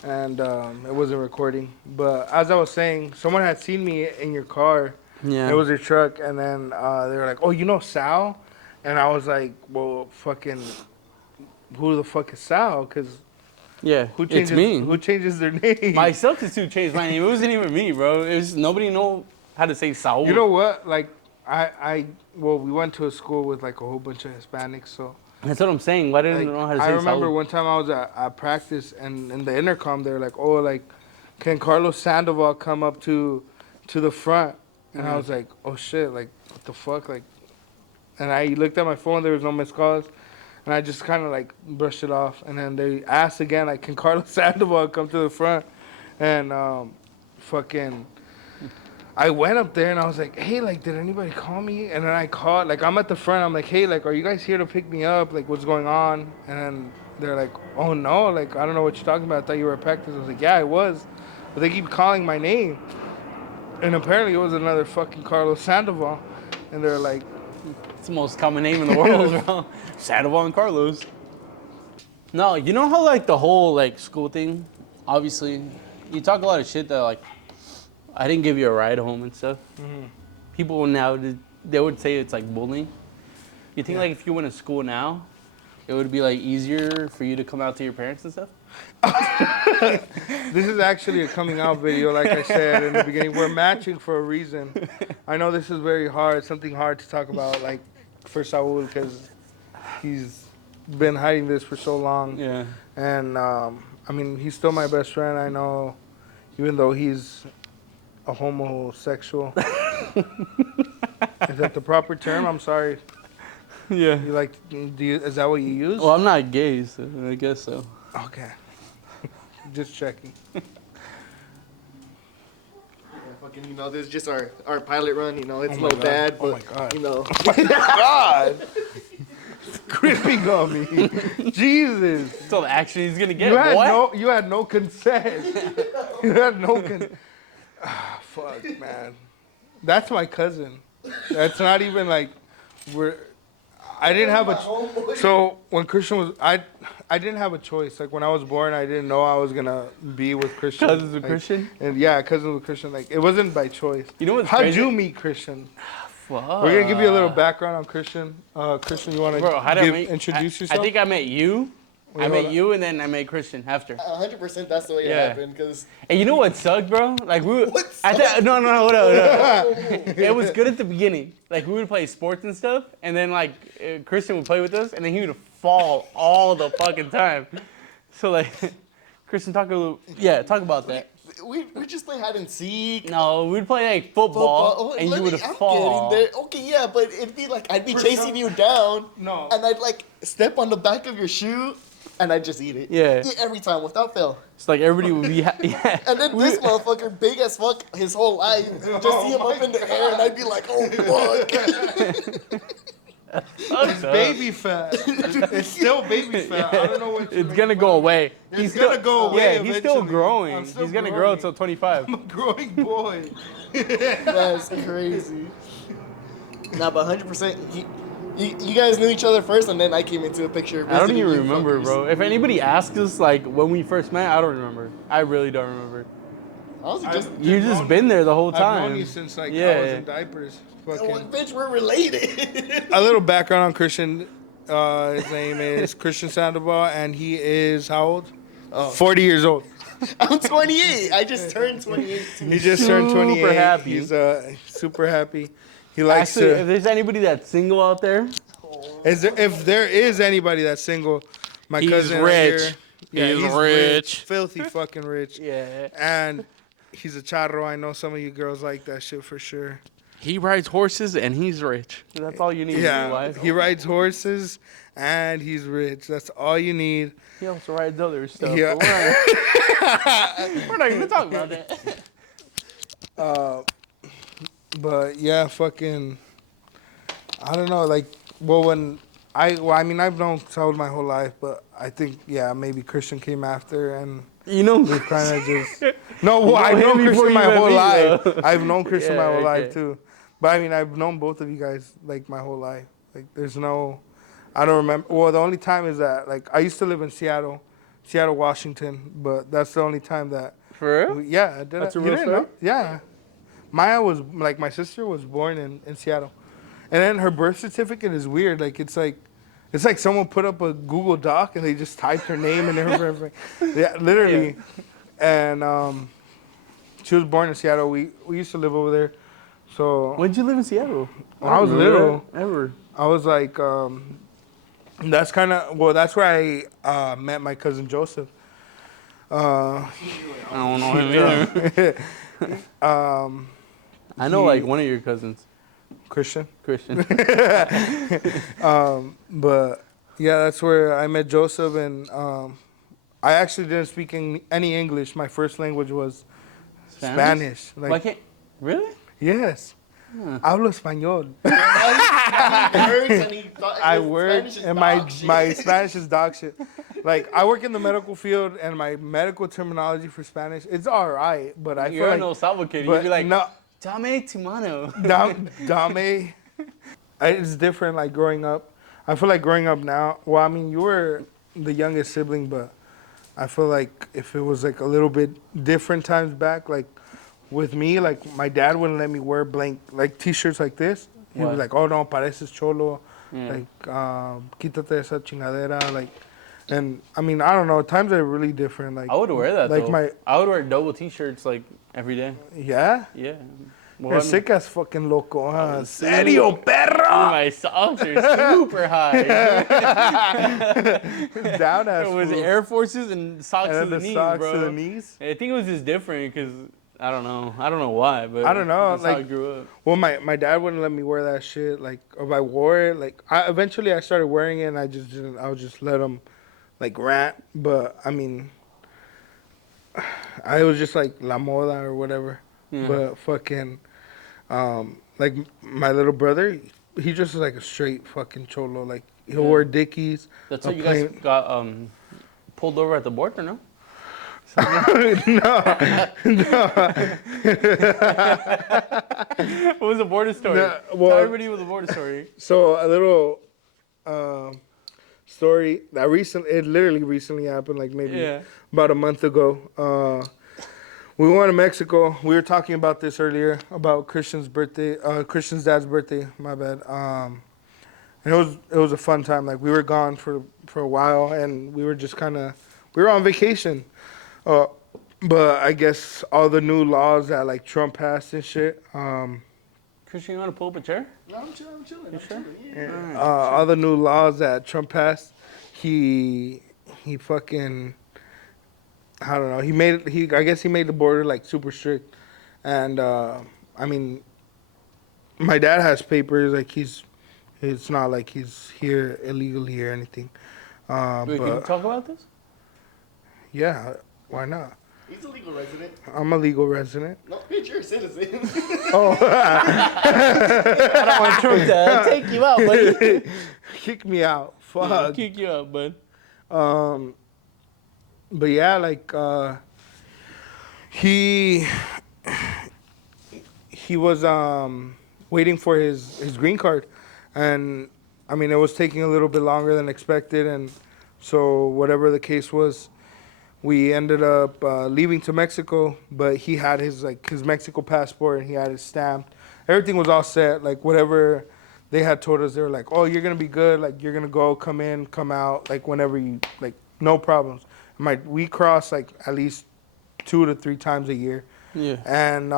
and it wasn't recording. But as I was saying, someone had seen me in your car. Yeah. It was your truck, and then they were like, "Oh, you know Sal?" And I was like, "Well, fucking, who the fuck is Sal? Because Yeah. who changes? It's me. Who changes their name?" My substitute changed my name. It wasn't even me, bro. It was nobody know how to say Saul. You know what? Like, well, we went to a school with like a whole bunch of Hispanics, so. That's what I'm saying. Why didn't Like, I know how to say I remember Saul? one time I was at practice, and in the intercom they were like, "Oh, like, can Carlos Sandoval come up to the front?" And I was like, "Oh shit! Like, what the fuck?" Like, and I looked at my phone. There was no missed calls, and I just kind of like brushed it off. And then they asked again, like, "Can Carlos Sandoval come to the front?" And fucking. I went up there and I was like, hey, like, did anybody call me? And then I called, like, I'm at the front. I'm like, hey, like, are you guys here to pick me up? Like, what's going on? And then they're like, oh, no, like, I don't know what you're talking about. I thought you were at practice. I was like, yeah, I was. But they keep calling my name. And apparently it was another fucking Carlos Sandoval. And they're like, It's the most common name in the world, bro. Sandoval and Carlos. No, you know how like the whole like school thing, obviously, you talk a lot of shit that like, I didn't give you a ride home and stuff. Mm-hmm. People now, they would say it's like bullying. You think Yeah. like if you went to school now, it would be like easier for you to come out to your parents and stuff? this is actually a coming out video, like I said in the beginning. We're matching for a reason. I know this is very hard, something hard to talk about, like, for Saul, because he's been hiding this for so long. Yeah. And, I mean, he's still my best friend, I know, even though he's a homosexual. Is that the proper term? I'm sorry. Yeah. You like, is that what you use? Well, I'm not gay, so I guess so. Okay. Just checking. Yeah, fucking, you know, this is just our pilot run, you know, it's Oh a my little God. bad, Oh but, my God. you know. God! Gripping on me. Jesus. That's all the action he's gonna get, boy. You had no consent. You had no fuck, man. That's my cousin. That's not even like I didn't have a so when Christian was I didn't have a choice. Like when I was born, I didn't know I was gonna be with Christian. Cousins with Like, Christian? And yeah, cousins with Christian. Like it wasn't by choice. You know what's How'd crazy? you meet Christian? Fuck. We're gonna give you a little background on Christian. Christian, you wanna Bro, how did I meet? introduce yourself? I think I met you. Wait, I hold met on. you, and then I met Christian after. 100% that's the way Yeah. it happened, because And you know what sucked, bro? Like we would, What no, hold up. It was good at the beginning. Like we would play sports and stuff, and then like Christian would play with us, and then he would fall all the fucking time. So like, Christian, talk about that. we just play hide and seek. No, we'd play like football, Oh, and let you me- would I'm fall. getting there. Okay, yeah, but it'd be like I'd be chasing you down, No. and I'd like step on the back of your shoe, and I'd just eat it. Yeah. Every time without fail. It's like everybody would be, yeah. And then this motherfucker, big as fuck, his whole life, just see him up in the air, and I'd be like, oh fuck. Sucks, huh? Baby fat. It's still baby fat. I don't know what It's gonna go away. It's gonna go away Yeah, he's still eventually. growing. I'm still He's gonna grow growing. till 25. I'm a growing boy. That's crazy. Nah, but 100%, You guys knew each other first, and then I came into the picture. I don't visiting even you remember, fuckers. bro. If anybody asks us like when we first met, I don't remember. I really don't remember. Honestly, just You just been there the whole time. I've known you since like I was Yeah. in diapers. well, Fucking. bitch, we're related. A little background on Christian. His name is Christian Sandoval, and he is how old? 40 years old. I'm 28. I just turned 28. He just turned 28. Super happy. He's super happy. He likes Actually, if to. there's anybody that's single out there, If there is anybody that's single, my He's cousin rich. right here, He's he's rich. filthy fucking rich. yeah, And he's a charro. I know some of you girls like that shit for sure. he rides horses and he's rich. That's all you need in your Yeah, life. he rides horses and he's rich. That's all you need. He also rides other stuff. Yeah. But we're not going to talk about that. But yeah, fucking, I don't know. Like, well, I mean, I've known Saul my whole life, but I think maybe Christian came after, and You know, we kind of just. No, well, I've know known him before Christian you my met whole me, life. though. I've known Christian my Yeah, whole life okay. too, but I mean, I've known both of you guys like my whole life. Like, there's no, I don't remember. Well, the only time is that like I used to live in Seattle, Washington, but that's the only time that. for real? Yeah, I did. That's a You real didn't story? know? Yeah. Maya was, like, my sister was born in Seattle. And then her birth certificate is weird. Like, it's like someone put up a Google Doc and they just typed her name and everything. Yeah, literally. And she was born in Seattle. We used to live over there. So When'd you live in Seattle? when I was don't remember little, that Ever. I was like, that's kind of, well, that's where I met my cousin Joseph. I don't know him either. I know like one of your cousins, Christian. Christian. But yeah, that's where I met Joseph, and I actually didn't speak any English. My first language was Spanish. Why Like, can't? Really? yes, hablo español. I work, and my Spanish is dog shit. Like, I work in the medical field, and my medical terminology for Spanish, it's all right, but I feel You're like, no Salvo kid. but You'd be like, no, Dame tu mano. Dame. It's different, like, growing up. I feel like growing up now, well, I mean, you were the youngest sibling, but I feel like if it was, like, a little bit different times back, like, with me, like, my dad wouldn't let me wear blank, like, T-shirts like this. He'd Why? be like, oh, no, pareces cholo. Yeah. Like, quítate esa chingadera. Like, and, I mean, I don't know. Times are really different. Like, I would wear that like though. I would wear double T-shirts like every day. yeah? Yeah. Well, You're I mean, sick as fucking loco, huh? Serio, perro! my socks are super high. Down ass It was fool. Air Forces and socks And to then the knees, socks bro. to the knees. I think it was just different because I don't know why, but I don't know, That's how I like- grew up. Well, my dad wouldn't let me wear that shit. Like, if I wore it, like, eventually I started wearing it, and I just didn't. I would just let him, like, rant. But I mean, I was just like la moda or whatever. Yeah. But fucking, like my little brother, he just is like a straight fucking cholo. Like, he'll wear Dickies. That's a how you guys plain- got pulled over at the border, no? What was the border story? No, well- Tell everybody what the border story. So a little story that it literally recently happened, like maybe Yeah. about a month ago. We went to Mexico. We were talking about this earlier about Christian's birthday, Christian's dad's birthday. My bad. And it was a fun time. Like, we were gone for a while, and we were just we were on vacation. But I guess all the new laws that like Trump passed and shit. Christian, you want to pull up a chair? No, I'm chilling. You sure? Yeah. All the new laws that Trump passed, he fucking, I don't know. I guess he made the border like super strict, and I mean, my dad has papers. Like, it's not like he's here illegally or anything. Wait, can you But talk about this? yeah, why not? He's a legal resident. I'm a legal resident. No, bitch, you're a citizen. Oh, I don't want Trump to take you out, buddy. kick me out. Fuck. Kick you out, bud. But yeah, like he was waiting for his green card, and I mean, it was taking a little bit longer than expected, and so whatever the case was, we ended up leaving to Mexico. But he had his Mexico passport, and he had his stamp. Everything was all set. Like whatever they had told us, they were like, "Oh, you're gonna be good. Like you're gonna go, come in, come out, like whenever you like, no problems." We cross like at least 2 to 3 times a year. Yeah. And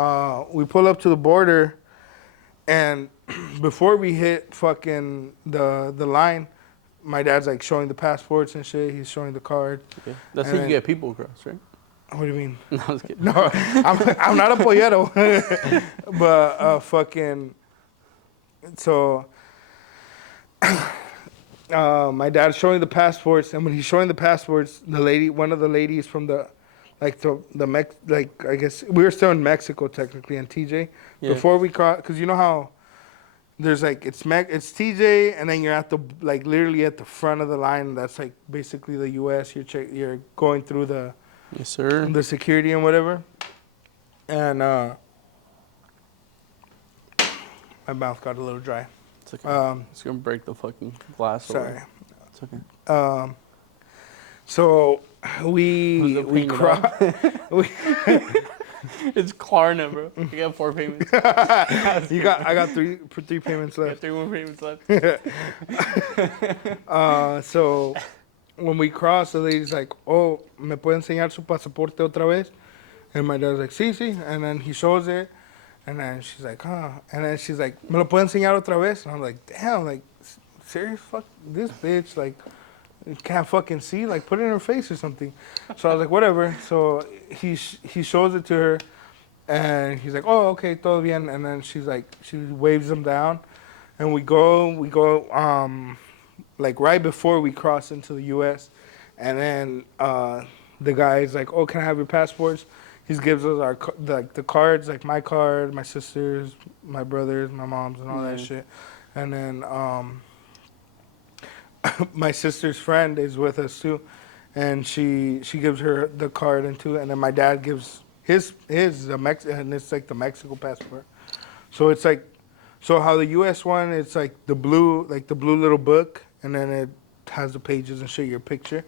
we pull up to the border, and before we hit fucking the line, my dad's like showing the passports and shit. He's showing the card. Yeah. That's And how you then- get people across, right? What do you mean? No, I was kidding. No, I'm not a pollero. But fucking, so my dad's showing the passports, and when he's showing the passports, one of the ladies from I guess we were still in Mexico technically, and TJ. Yeah. Before we cross, because you know how there's like it's TJ, and then you're at the like literally at the front of the line. That's like basically the U.S. You're going through the Yes, sir. security and whatever. And my mouth got a little dry. It's okay. It's gonna break the fucking glass. Sorry. It's okay. So Who's we the paying it cross. It's Klarna, bro. You got 4 payments. I got three payments You got left. 3 more payments left. So when we cross, the lady's like, "Oh, ¿me puede enseñar su pasaporte otra vez?" And my dad's like, "Sí, sí." And then he shows it, and then she's like, "Huh?" And then she's like, "¿Me lo puede enseñar otra vez?" And I'm like, "Damn, like, serious? Fuck this bitch, like, can't fucking see, like, put it in her face or something." So I was like, whatever. So he shows it to her, and he's like, "Oh, okay, todo bien." And then she waves him down, and we go, like right before we cross into the U.S., and then the guy's like, "Oh, can I have your passports?" He gives us the cards, like my card, my sister's, my brother's, my mom's, and all that shit. And then my sister's friend is with us too, and she gives her the card and then my dad gives his and it's like the Mexico passport. So it's like, so how the U.S. one, it's like the blue little book, and then it has the pages and shit, your picture.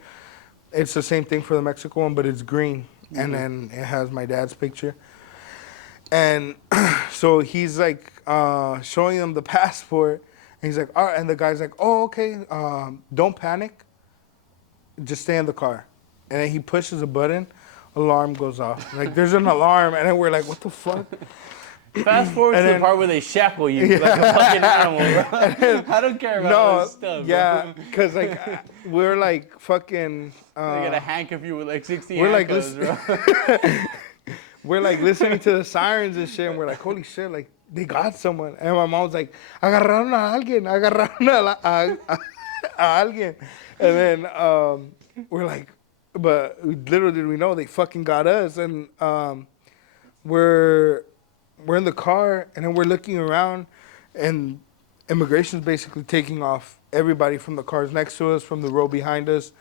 It's the same thing for the Mexico one, but it's green, and then it has my dad's picture. And so he's like showing them the passport, and he's like, "All right," and the guy's like, "Oh, okay, don't panic, just stay in the car." And then he pushes a button, alarm goes off. Like there's an alarm, and then we're like, "What the fuck?" Fast forward to the then- part where they shackle you like a fucking animal, bro. I don't care about all this stuff, yeah, bro. because like we're like fucking. They gotta handcuff you with like 60 we're like handcuffs, bro. We're like listening to the sirens and shit, and we're like, "Holy shit!" Like they got someone. And my mom's like, "Agarraron a alguien." And then we're like, but little did we know they fucking got us. And we're in the car, and then we're looking around, and immigration's basically taking off everybody from the cars next to us, from the row behind us,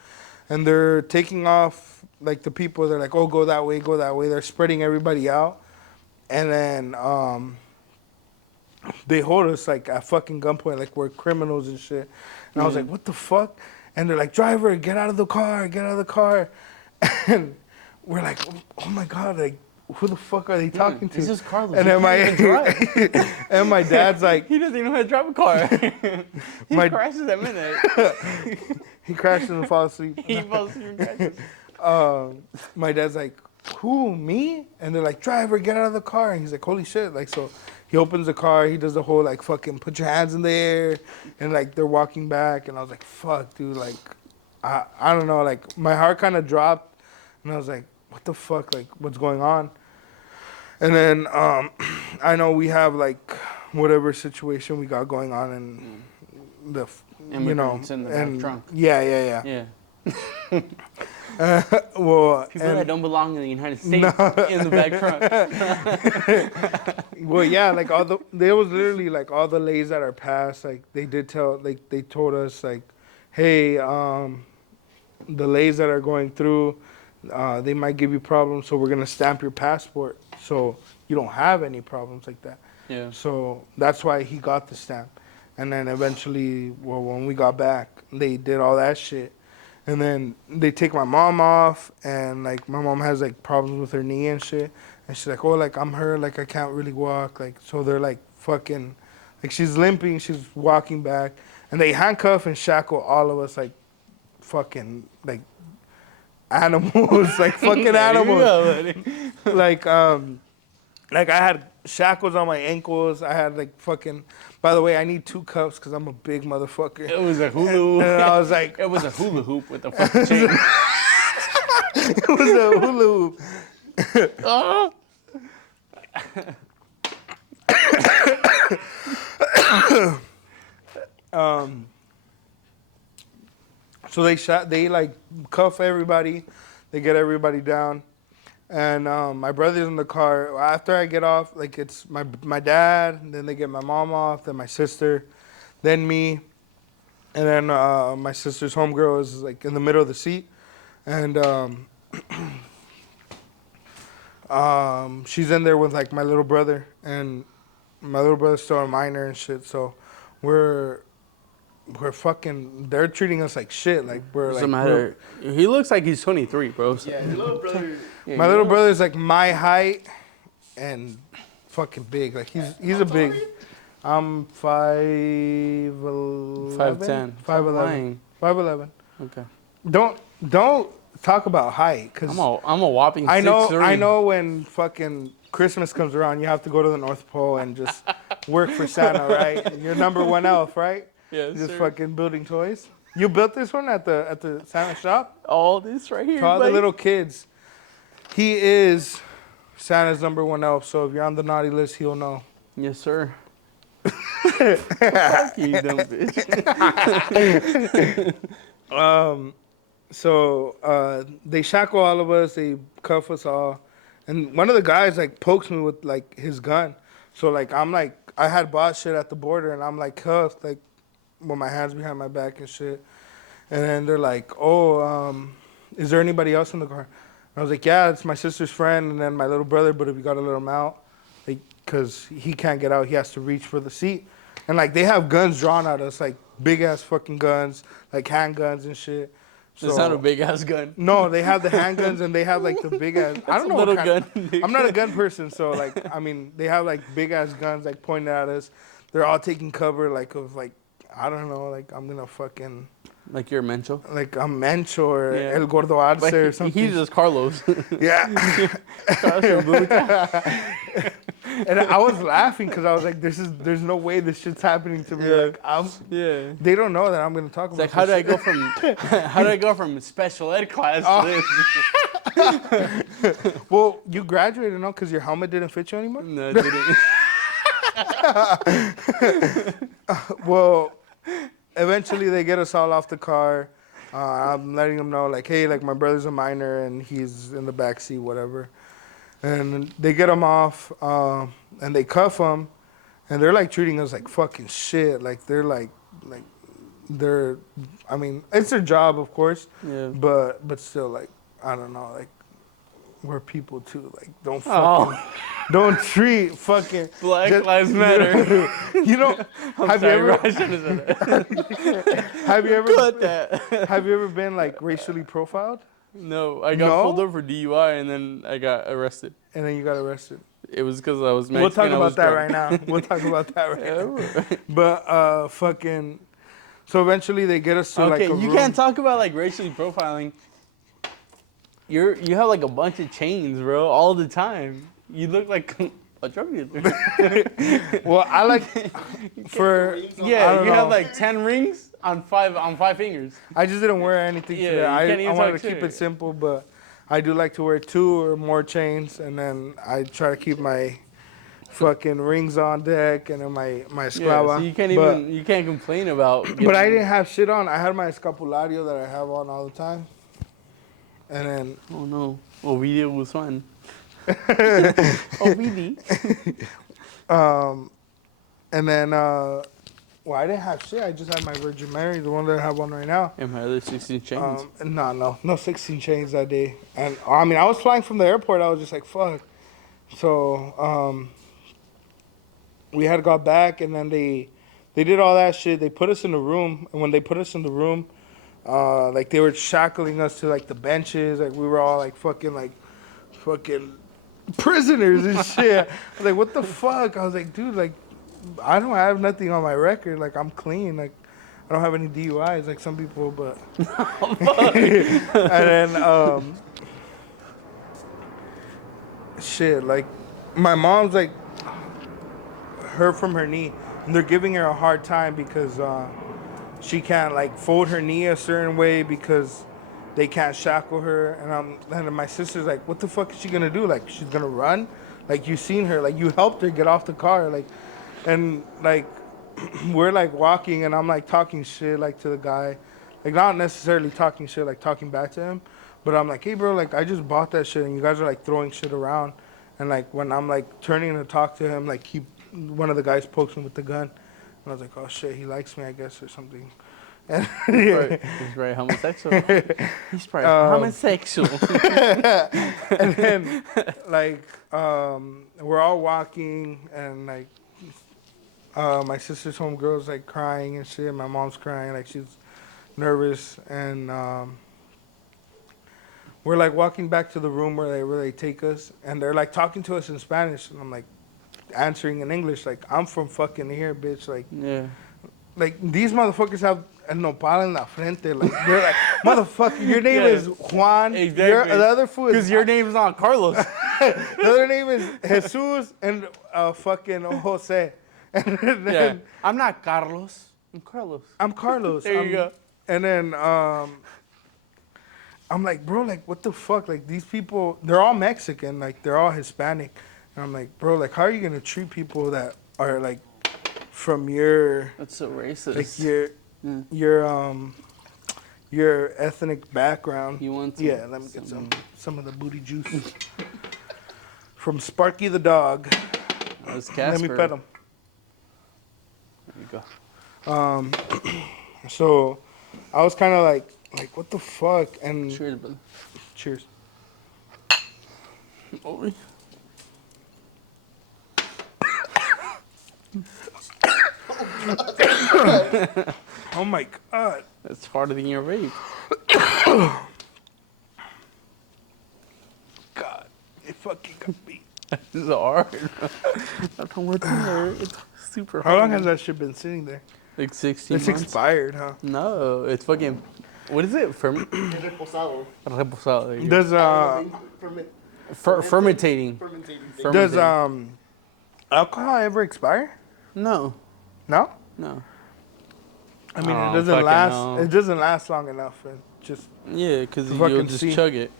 and they're taking off like the people. They're like, "Oh, go that way, go that way." They're spreading everybody out, and then they hold us like at fucking gunpoint, like we're criminals and shit. And I was like, "What the fuck?" And they're like, "Driver, get out of the car, get out of the car." And we're like, "Oh my god, like who the fuck are they talking to?" This is Carlos. And He then can't even drive. and my dad's like, He doesn't even know how to drive a car. He My- crashes at midnight. he crashes and falls asleep. He falls asleep and crashes. My dad's like, "Who, me?" And they're like, "Driver, get out of the car." And he's like, "Holy shit." Like, so he opens the car, he does the whole like fucking put your hands in the air, and like they're walking back, and I was like, "Fuck, dude." Like, I don't know, like my heart kind of dropped, and I was like, "What the fuck? Like, what's going on?" And then I know we have like whatever situation we got going on in the Immigrants in the back trunk. Yeah. Yeah. Well, People and- that don't belong in the United States in the back trunk. Well, yeah, like there was literally like all the lays that are passed. Like they told us like, "Hey, the lays that are going through, they might give you problems, so we're gonna stamp your passport so you don't have any problems like that." Yeah. So that's why he got the stamp. And then eventually, well, when we got back, they did all that shit. And then they take my mom off, and like my mom has like problems with her knee and shit. And she's like, oh, like I'm her, like I can't really walk. Like, so they're like fucking, like she's limping, she's walking back. And they handcuff and shackle all of us like fucking, like animals, like fucking animals. Like I had shackles on my ankles. I had like fucking. By the way, I need 2 cups because I'm a big motherfucker. It was a hula hoop. And I was like, It was a hula hoop with a fucking chain. it was a hula hoop. Oh. So they like cuff everybody, they get everybody down, and my brother's in the car. After I get off, like it's my dad, and then they get my mom off, then my sister, then me, and then my sister's homegirl is like in the middle of the seat, and she's in there with like my little brother, and my little brother's still a minor and shit. So we're fucking. They're treating us like shit. Like we're Doesn't like. matter. He looks like he's 23, bro. So. Yeah, your little brother. Yeah, My you little know? brother's like my height and fucking big. Like he's a big. I'm 5'11". 5'10". 5'11". Lying. 5'11". Okay. Don't talk about height, cause I'm a whopping 6'3". I know when fucking Christmas comes around, you have to go to the North Pole and just work for Santa, right? You're number 1 elf, right? Yes, Just sir. fucking building toys. You built this one at the Santa shop? All this right here, To all the buddy. little kids. He is Santa's number 1 elf, so if you're on the naughty list, he'll know. Yes, sir. Fuck you, dumb bitch. So they shackle all of us, they cuff us all, and one of the guys like pokes me with like his gun. So like I'm like I had bought shit at the border, and I'm like cuffed like with my hands behind my back and shit. And then they're like, oh, is there anybody else in the car? And I was like, yeah, it's my sister's friend and then my little brother, but if you gotta let him out, like, cause he can't get out, he has to reach for the seat. And like they have guns drawn at us, like big ass fucking guns, like handguns and shit. It's not a big ass gun. No, they have the handguns and they have like the big ass. I don't know. a little what gun. I'm not a gun person, so like I mean, they have like big ass guns like pointed at us. They're all taking cover like of like I don't know, like I'm gonna fucking Like you're a mencho. like I'm Mencho or Yeah. El Gordo Arce But or something. he's just Carlos. Yeah. Carlos from Bogota. And I was laughing because I was like, there's no way this shit's happening to me. Yeah. Like Yeah. they don't know that I'm gonna talk It's about. like, how this do I shit. go from special ed class Oh. to this? Well, you graduated, no? Because your helmet didn't fit you anymore. No, it didn't. Well, eventually they get us all off the car. I'm letting them know, like, hey, like my brother's a minor and he's in the back seat, whatever. And they get him off, and they cuff him, and they're like treating us like fucking shit. Like they're they're, I mean, it's their job, of course, Yeah. but still, like, I don't know, like we're people too. Like don't don't treat fucking Black just- Lives Matter. You know, have Sorry, you bro, ever I shouldn't have said that. have you ever Cut that. have you ever been like racially profiled No, I got No? pulled over for DUI and then I got arrested. and then you got arrested? It was because I was Mexican. We'll talk I was about that drunk. right now. We'll talk about that right Yeah, now. right. But fucking, so eventually they get us to like Okay, a you room. can't talk about like racially profiling. You have like a bunch of chains, bro, all the time. You look like a drug dealer. Well, I like for I Yeah, don't you have know. like 10 rings on five fingers. I just didn't wear anything Yeah, today. you I can't even wanted talk to keep shit. it simple, but I do like to wear 2 or more chains, and then I try to keep my fucking rings on deck and then my Yeah, esclava. so you can't But- even you can't complain about. But I didn't have shit on. I had my escapulario that I have on all the time. And then, Oh no, Ovidio Guzman. Ovidio. and then, well, I didn't have shit. I just had my Virgin Mary, the one that I have on right now. And my other 16 chains. No 16 chains that day. And I mean, I was flying from the airport. I was just like, fuck. So, we had got back, and then they they did all that shit. They put us in the room, and when they put us in the room, like they were shackling us to like the benches, like we were all like fucking prisoners and shit. I was like, what the fuck? I was like, dude, like I don't have nothing on my record. Like I'm clean. Like I don't have any DUIs like some people, but and then shit, like my mom's like hurt from her knee, and they're giving her a hard time because she can't like fold her knee a certain way because they can't shackle her. And my sister's like, what the fuck is she gonna do? Like she's gonna run? Like you seen her? Like you helped her get off the car? Like, and like we're like walking, and I'm like talking shit like to the guy, like not necessarily talking shit, like talking back to him, but I'm like, hey bro, like I just bought that shit, and you guys are like throwing shit around, and like when I'm like turning to talk to him, like one of the guys pokes him with the gun, and I was like, oh shit, he likes me, I guess, or something. And He's very homosexual. He's probably homosexual. and then like we're all walking, and like my sister's homegirl's like crying and shit. My mom's crying, like she's nervous, and we're like walking back to the room where they take us, and they're like talking to us in Spanish, and I'm like answering in English, like I'm from fucking here, bitch. Like Yeah. like these motherfuckers have a nopal in la frente. Like they're like, motherfucker, your name Yeah. is Juan. Exactly. The other fool is Because your name's not Carlos. the other name is Jesus and fucking Jose. And then Yeah. I'm not Carlos. I'm Carlos. I'm Carlos. There you go. And then I'm like, bro, like what the fuck? Like these people, they're all Mexican, like they're all Hispanic. And I'm like, bro, like how are you gonna treat people that are like from your That's so racist. like your ethnic background? You want some, Yeah, let me get some of the booty juice from Sparky the dog. That's Let Casper. me pet him. There you go. So I was kind of like, what the fuck? And Cheers, brother. cheers. Oh, Oh my god. that's harder than your vape. God, it fucking got me. This is hard. I don't know what's in there. It's super hard. How long has that shit been sitting there? Like 16 It's months? expired, huh? No, it's fucking. What is it? Reposado. Reposado. There you go. Does Fermentating. Fermentating. does Fermentating. alcohol ever expire? No. No. No. I mean, Oh, it doesn't fucking last. no. It doesn't last long enough. It just. Yeah, because To you'll fucking just see. chug it.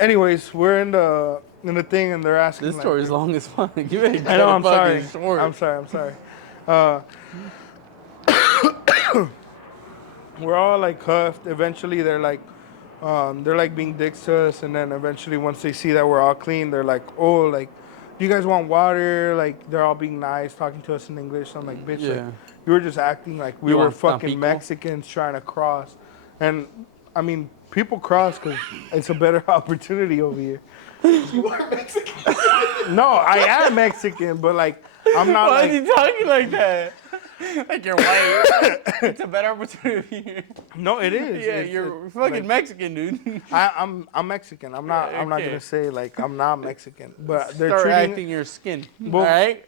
Anyways, we're in the thing, and they're asking. This like, story is long as fuck. You better I know. I'm cut sorry. it fucking short. I'm sorry. We're all like huffed. Eventually, they're like being dicks to us, and then eventually, once they see that we're all clean, they're like, oh, like, do you guys want water? Like, they're all being nice, talking to us in English. I'm like, bitch, like, Yeah. you were just acting like we You were want fucking Tampico? Mexicans trying to cross, and I mean, people cross because it's a better opportunity over here. You are Mexican. No, I am Mexican, but like, I'm not Why like. is he talking like that? Like you're white. It's a better opportunity here. No, it is. Yeah, It's- you're it's, fucking like, Mexican, dude. I'm Mexican. I'm not. Yeah, I'm not okay. gonna say like I'm not Mexican, but they're Start treating. acting your skin. Well, all right?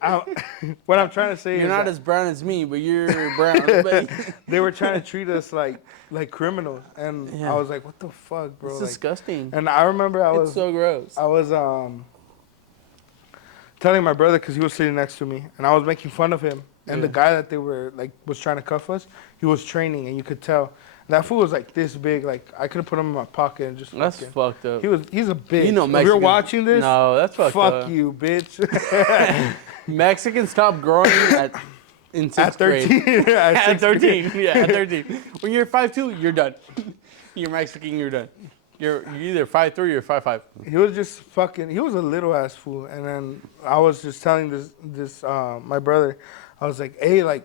What I'm trying to say You're is not that as brown as me, but you're brown. But they were trying to treat us like criminals, and Yeah. I was like, what the fuck, bro? it's Like, disgusting. and I remember It's so gross. I was telling my brother because he was sitting next to me, and I was making fun of him. And the Yeah. guy that they were like was trying to cuff us, he was training, and you could tell. That fool was like this big. Like I could have put him in my pocket and just. That's fucking, fucked up. He's a bitch. You know If Mexicans. you're watching this, No, that's fucked fuck up. you, bitch. Mexicans stop growing in At sixth grade. 13. At 13. Yeah, at 13. When you're 5'2", you're done. You're Mexican, you're done. You're either 5'3" or 5'5". He was just fucking. He was a little ass fool. And then I was just telling this my brother, I was like, hey, like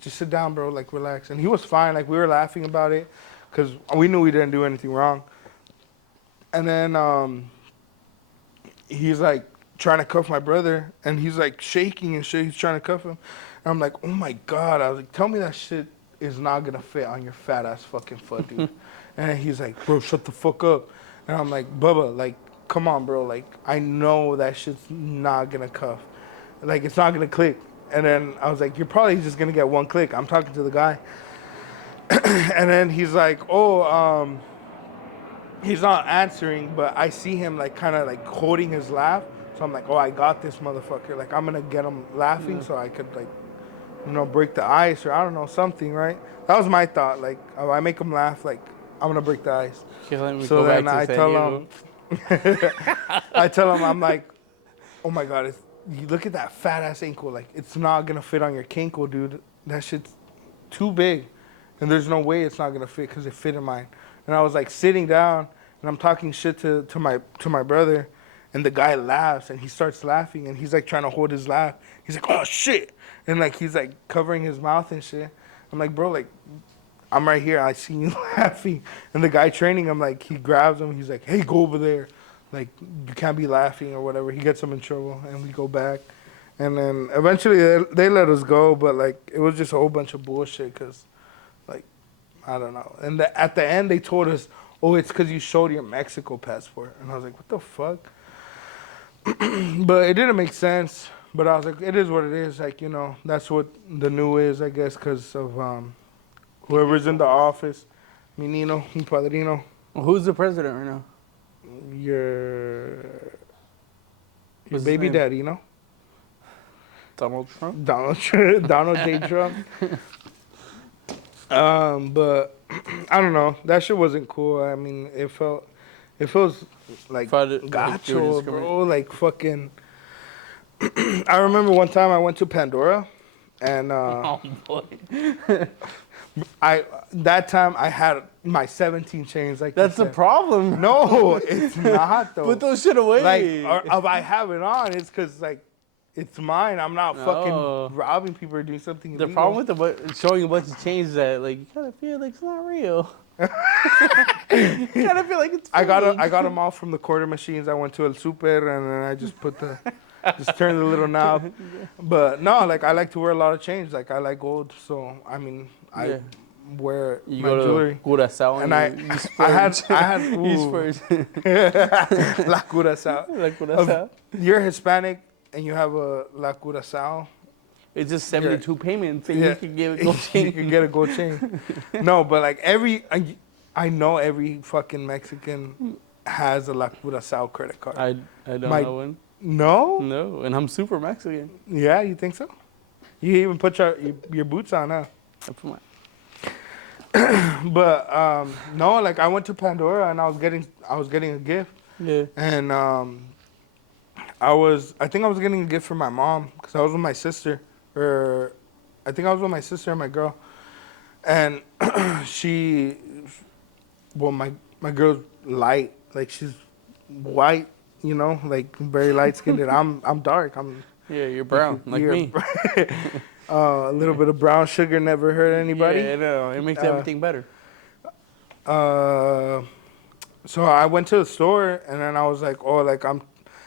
just sit down, bro. Like relax. And he was fine. Like we were laughing about it, because we knew we didn't do anything wrong. And then he's like, trying to cuff my brother, and he's like shaking and shit. He's trying to cuff him. And I'm like, oh my God. I was like, tell me that shit is not going to fit on your fat ass fucking foot, dude. And he's like, bro, shut the fuck up. And I'm like, Bubba, like, come on, bro. Like, I know that shit's not going to cuff. Like, it's not going to click. And then I was like, you're probably just going to get one click. I'm talking to the guy. And then he's like, oh, he's not answering, but I see him like kind of like holding his laugh. So I'm like, oh, I got this motherfucker. Like, I'm going to get him laughing so I could like, you know, break the ice or I don't know, something, right? That was my thought. Like, if I make him laugh, like, I'm going to break the ice. So then I tell him, I tell him, I'm like, oh my God, you look at that fat ass ankle. Like, it's not going to fit on your kinkle, dude. That shit's too big. And there's no way it's not going to fit because it fit in mine. And I was like sitting down and I'm talking shit to my brother. And the guy laughs and he starts laughing and he's like trying to hold his laugh. He's like, oh shit. And like, he's like covering his mouth and shit. I'm like, bro, like, I'm right here. I see you laughing. And the guy training him, like, he grabs him. He's like, hey, go over there. Like, you can't be laughing or whatever. He gets him in trouble and we go back. And then eventually they let us go. But like, it was just a whole bunch of bullshit because, like, I don't know. And at the end, they told us, oh, it's because you showed your Mexico passport. And I was like, what the fuck? But it didn't make sense. But I was like, it is what it is. Like, you know, that's what the new is, I guess, because of whoever's in the office. Mi Nino, mi padrino. Who's the president right now? Your What's his baby name? daddy, you know? Donald Trump? Donald J. Trump. But I don't know. That shit wasn't cool. I mean, it feels like Like you were gacho, bro. Like fucking. I remember one time I went to Pandora, and Oh boy. that time I had my 17 chains. Like That's you the said. problem. No, it's not though. Put those shit away. Like, if I have it on, it's because like it's mine. I'm not No. fucking robbing people or doing something The illegal. problem with showing a bunch of chains is that like you kind of feel like it's not real. You kind of feel like it's. I fake. got them all from the quarter machines. I went to El Super and then I just just turned the little knob. But no, like I like to wear a lot of chains. Like I like gold, so I mean I Yeah. wear You my go jewelry. to Curaçao And you I had you ooh, spurge. La Curaçao. Like Curaçao. You're Hispanic and you have a La Curaçao. It's just 72 payments and Yeah. you can give it gold You chain. can get a gold chain. No, but like I know every fucking Mexican has a La Curaçao credit card. I don't My- know one. No? No, and I'm super Mexican. Yeah, you think so? You even put your boots on, huh? I put my But no, like I went to Pandora and I was getting a gift, yeah. and I think I was getting a gift for my mom because I was with my sister, or I think I was with my sister and my girl, and my girl's light, like she's white, you know, like very light skinned. And I'm dark. Yeah, you're brown, like you're me. a little bit of brown sugar never hurt anybody. Yeah, no, it makes everything better. So I went to the store and then I was like, oh, like and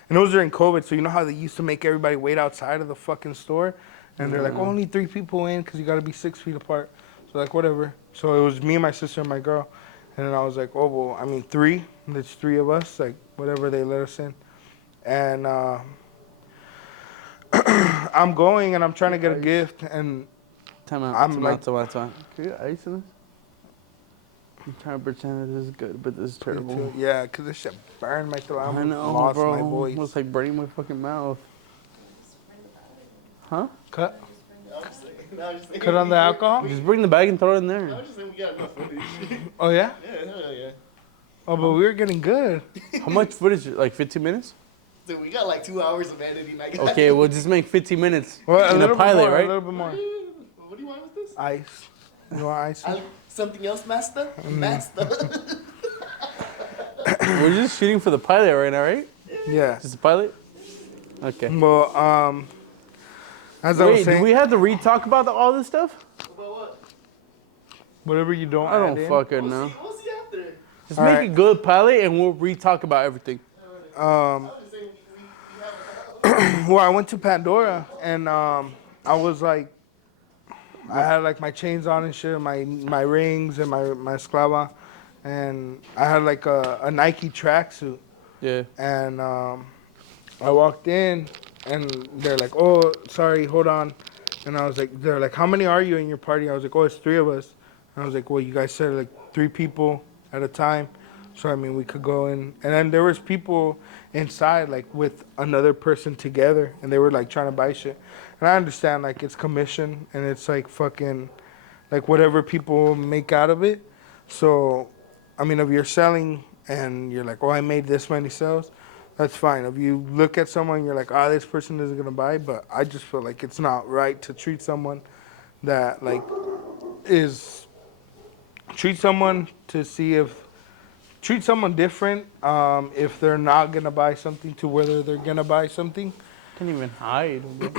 it was during COVID, so you know how they used to make everybody wait outside of the fucking store, and they're like, only 3 people in because you got to be 6 feet apart. So like whatever. So it was me, my sister, and my girl, and then I was like, oh well, I mean 3. There's 3 of us, like whatever they let us in, and I'm going and I'm trying to get a gift and. Time out. I'm Time like- out. Time out. Time out. Can you get ice in this? I'm trying to pretend that this is good, but this is terrible. Yeah, because this shit burned my throat. I know, lost bro. my voice. It's like burning my fucking mouth. Huh? Cut. I'm just saying. No, I'm just saying. Cut on the alcohol? Just bring the bag and throw it in I'm there. just saying we got enough footage. Oh, yeah? Yeah, hell yeah. Oh, but we were getting good. How much footage? Like 15 minutes? Dude, we got like 2 hours of editing. I got Okay, we'll just make 15 minutes Well, in a pilot, bit more, right? A little bit more. What do you want with this? Ice. You want ice? Something else, master? Master. We're just shooting for the pilot right now, right? Yeah. Just the pilot? Okay. Well, as I was Wait, do saying, we have to re-talk about all this stuff? About what? whatever you don't I don't add in. fucking know. We'll see after. Just All make right. a good pilot and we'll re-talk about everything. I was just saying we have well, I went to Pandora and I was like, I had like my chains on and shit, my rings and my esclava, and I had like a Nike tracksuit. Yeah. And I walked in, and they're like, "Oh, sorry, hold on." And I was like, "They're like, how many are you in your party?" I was like, "Oh, it's 3 of us." And I was like, "Well, you guys said like 3 people at a time, so I mean we could go in." And then there was people inside like with another person together, and they were like trying to buy shit. And I understand like it's commission and it's like fucking like whatever people make out of it. So, I mean, if you're selling and you're like, "Oh, I made this many sales," that's fine. If you look at someone and you're like, "Ah, this person isn't gonna buy," but I just feel like it's not right to treat someone that like is treat someone to see if treat someone different if they're not gonna buy something to whether they're gonna buy something. Can't even hide. Bro.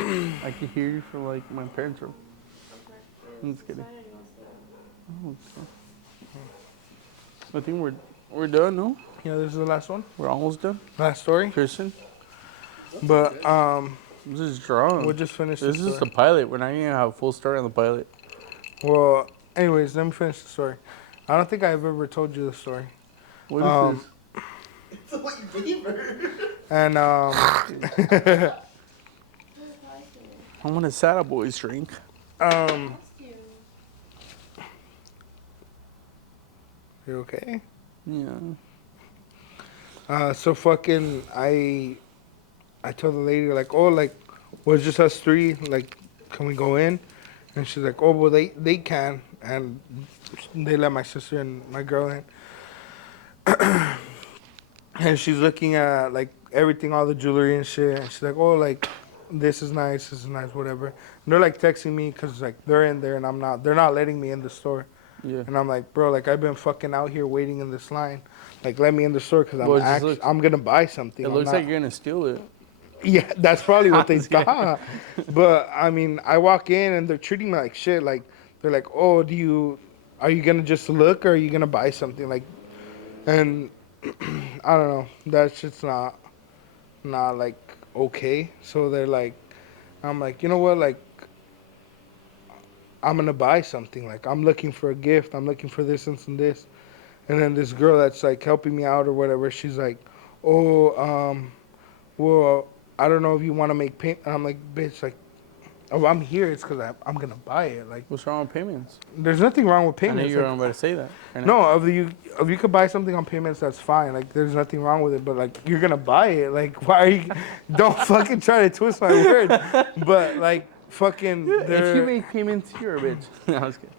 I can hear you from like my parents' room. I'm just kidding. Oh, so- I think we're done, no? Yeah, this is the last one, We're almost done. last story. Christian, But this is drunk. we'll just finish This the is just story. the pilot. We're not even gonna have a full story on the pilot. Well, anyways, let me finish the story. I don't think I've ever told you the story. What is Um, this? It's what you gave her. And I want a Sada Boys drink. you okay? Yeah. So fucking I told the lady like, "Oh, like, well, it's just us 3. Like, can we go in?" And she's like, "Oh, well, they can." And they let my sister and my girl in. And she's looking at like everything, all the jewelry and shit. And she's like, "Oh, like, this is nice, whatever." And they're like texting me because like they're in there and I'm not. They're not letting me in the store. Yeah. And I'm like, "Bro, like I've been fucking out here waiting in this line. Like, let me in the store because Well, it just looks- I'm gonna buy something." It I'm looks not- like you're gonna steal it. Yeah, that's probably what they Just kidding. thought. But I mean, I walk in and they're treating me like shit. Like they're like, "Oh, are you gonna just look or are you gonna buy something?" Like, and I don't know. That's just not like okay. So they're like, I'm like, you know what? Like, I'm gonna buy something. Like, I'm looking for a gift. I'm looking for this and this. And then this girl that's like helping me out or whatever, she's like, "Oh, well, I don't know if you want to make payment." And I'm like, "Bitch, like, oh, I'm here. It's because I'm gonna buy it. Like, What's wrong with payments? there's nothing wrong with I know payments. you were Like, about to say that. Right now. no, if you could buy something on payments, that's fine. Like, there's nothing wrong with it. But like, you're gonna buy it. Like, why are you? Don't fucking try to twist my word. But like, fucking, If you make payments, you're a bitch. No, I was kidding.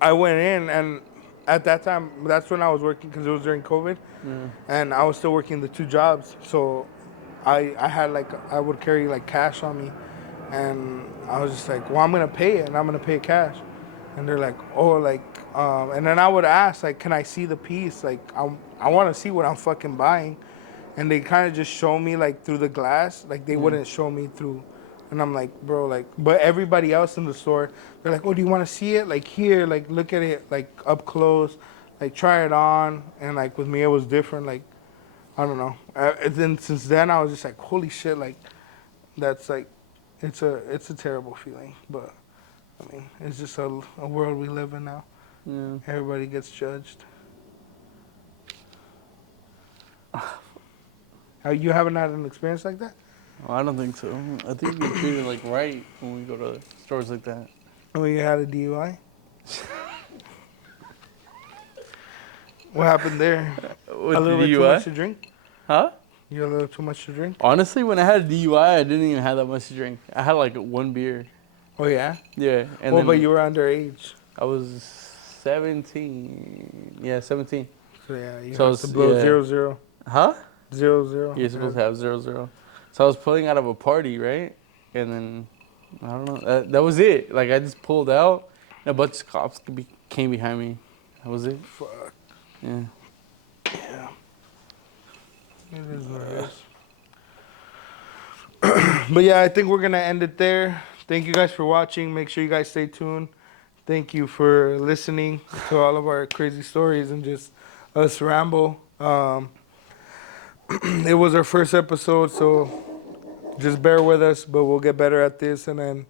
I went in and at that time, that's when I was working because it was during COVID, and I was still working the 2 jobs. So I had like I would carry like cash on me, and I was just like, "Well, I'm gonna pay it, and I'm gonna pay cash." And they're like, "Oh, like," and then I would ask like, "Can I see the piece? Like, I want to see what I'm fucking buying," and they kind of just show me like through the glass, like they wouldn't show me through. And I'm like, "Bro, like," but everybody else in the store, they're like, "Oh, do you want to see it? Like here, like look at it, like up close, like try it on." And like with me, it was different. Like, I don't know. And then since then, I was just like, "Holy shit!" Like, that's like, it's a terrible feeling. But I mean, it's just a world we live in now. Yeah. Everybody gets judged. You haven't had an experience like that? Well, I don't think so. I think we get treated like right when we go to stores like that. When you had a DUI? What happened there? With A little the bit too DUI? much to drink? Huh? You had a little too much to drink? Honestly, when I had a DUI, I didn't even have that much to drink. I had like 1 beer. Oh yeah. Yeah. And Well, then but you were underage, I was 17. Yeah, 17. so yeah, you So have it's- to blow yeah. 0-0. Huh? 0-0. You're supposed to have 0-0. So I was pulling out of a party, right? And then, I don't know. That was it. Like, I just pulled out, and a bunch of cops came behind me. That was it. Fuck. Yeah. Yeah. It is what it is. But yeah, I think we're gonna end it there. Thank you guys for watching. Make sure you guys stay tuned. Thank you for listening to all of our crazy stories and just us ramble. It was our first episode, so just bear with us, but we'll get better at this, and then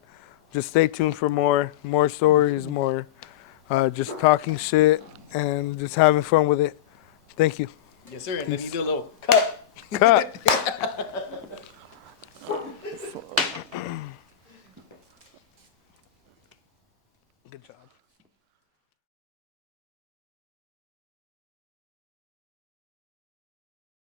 just stay tuned for more stories, more just talking shit and just having fun with it. Thank you. Yes, sir. And then you do a little cut. Cut.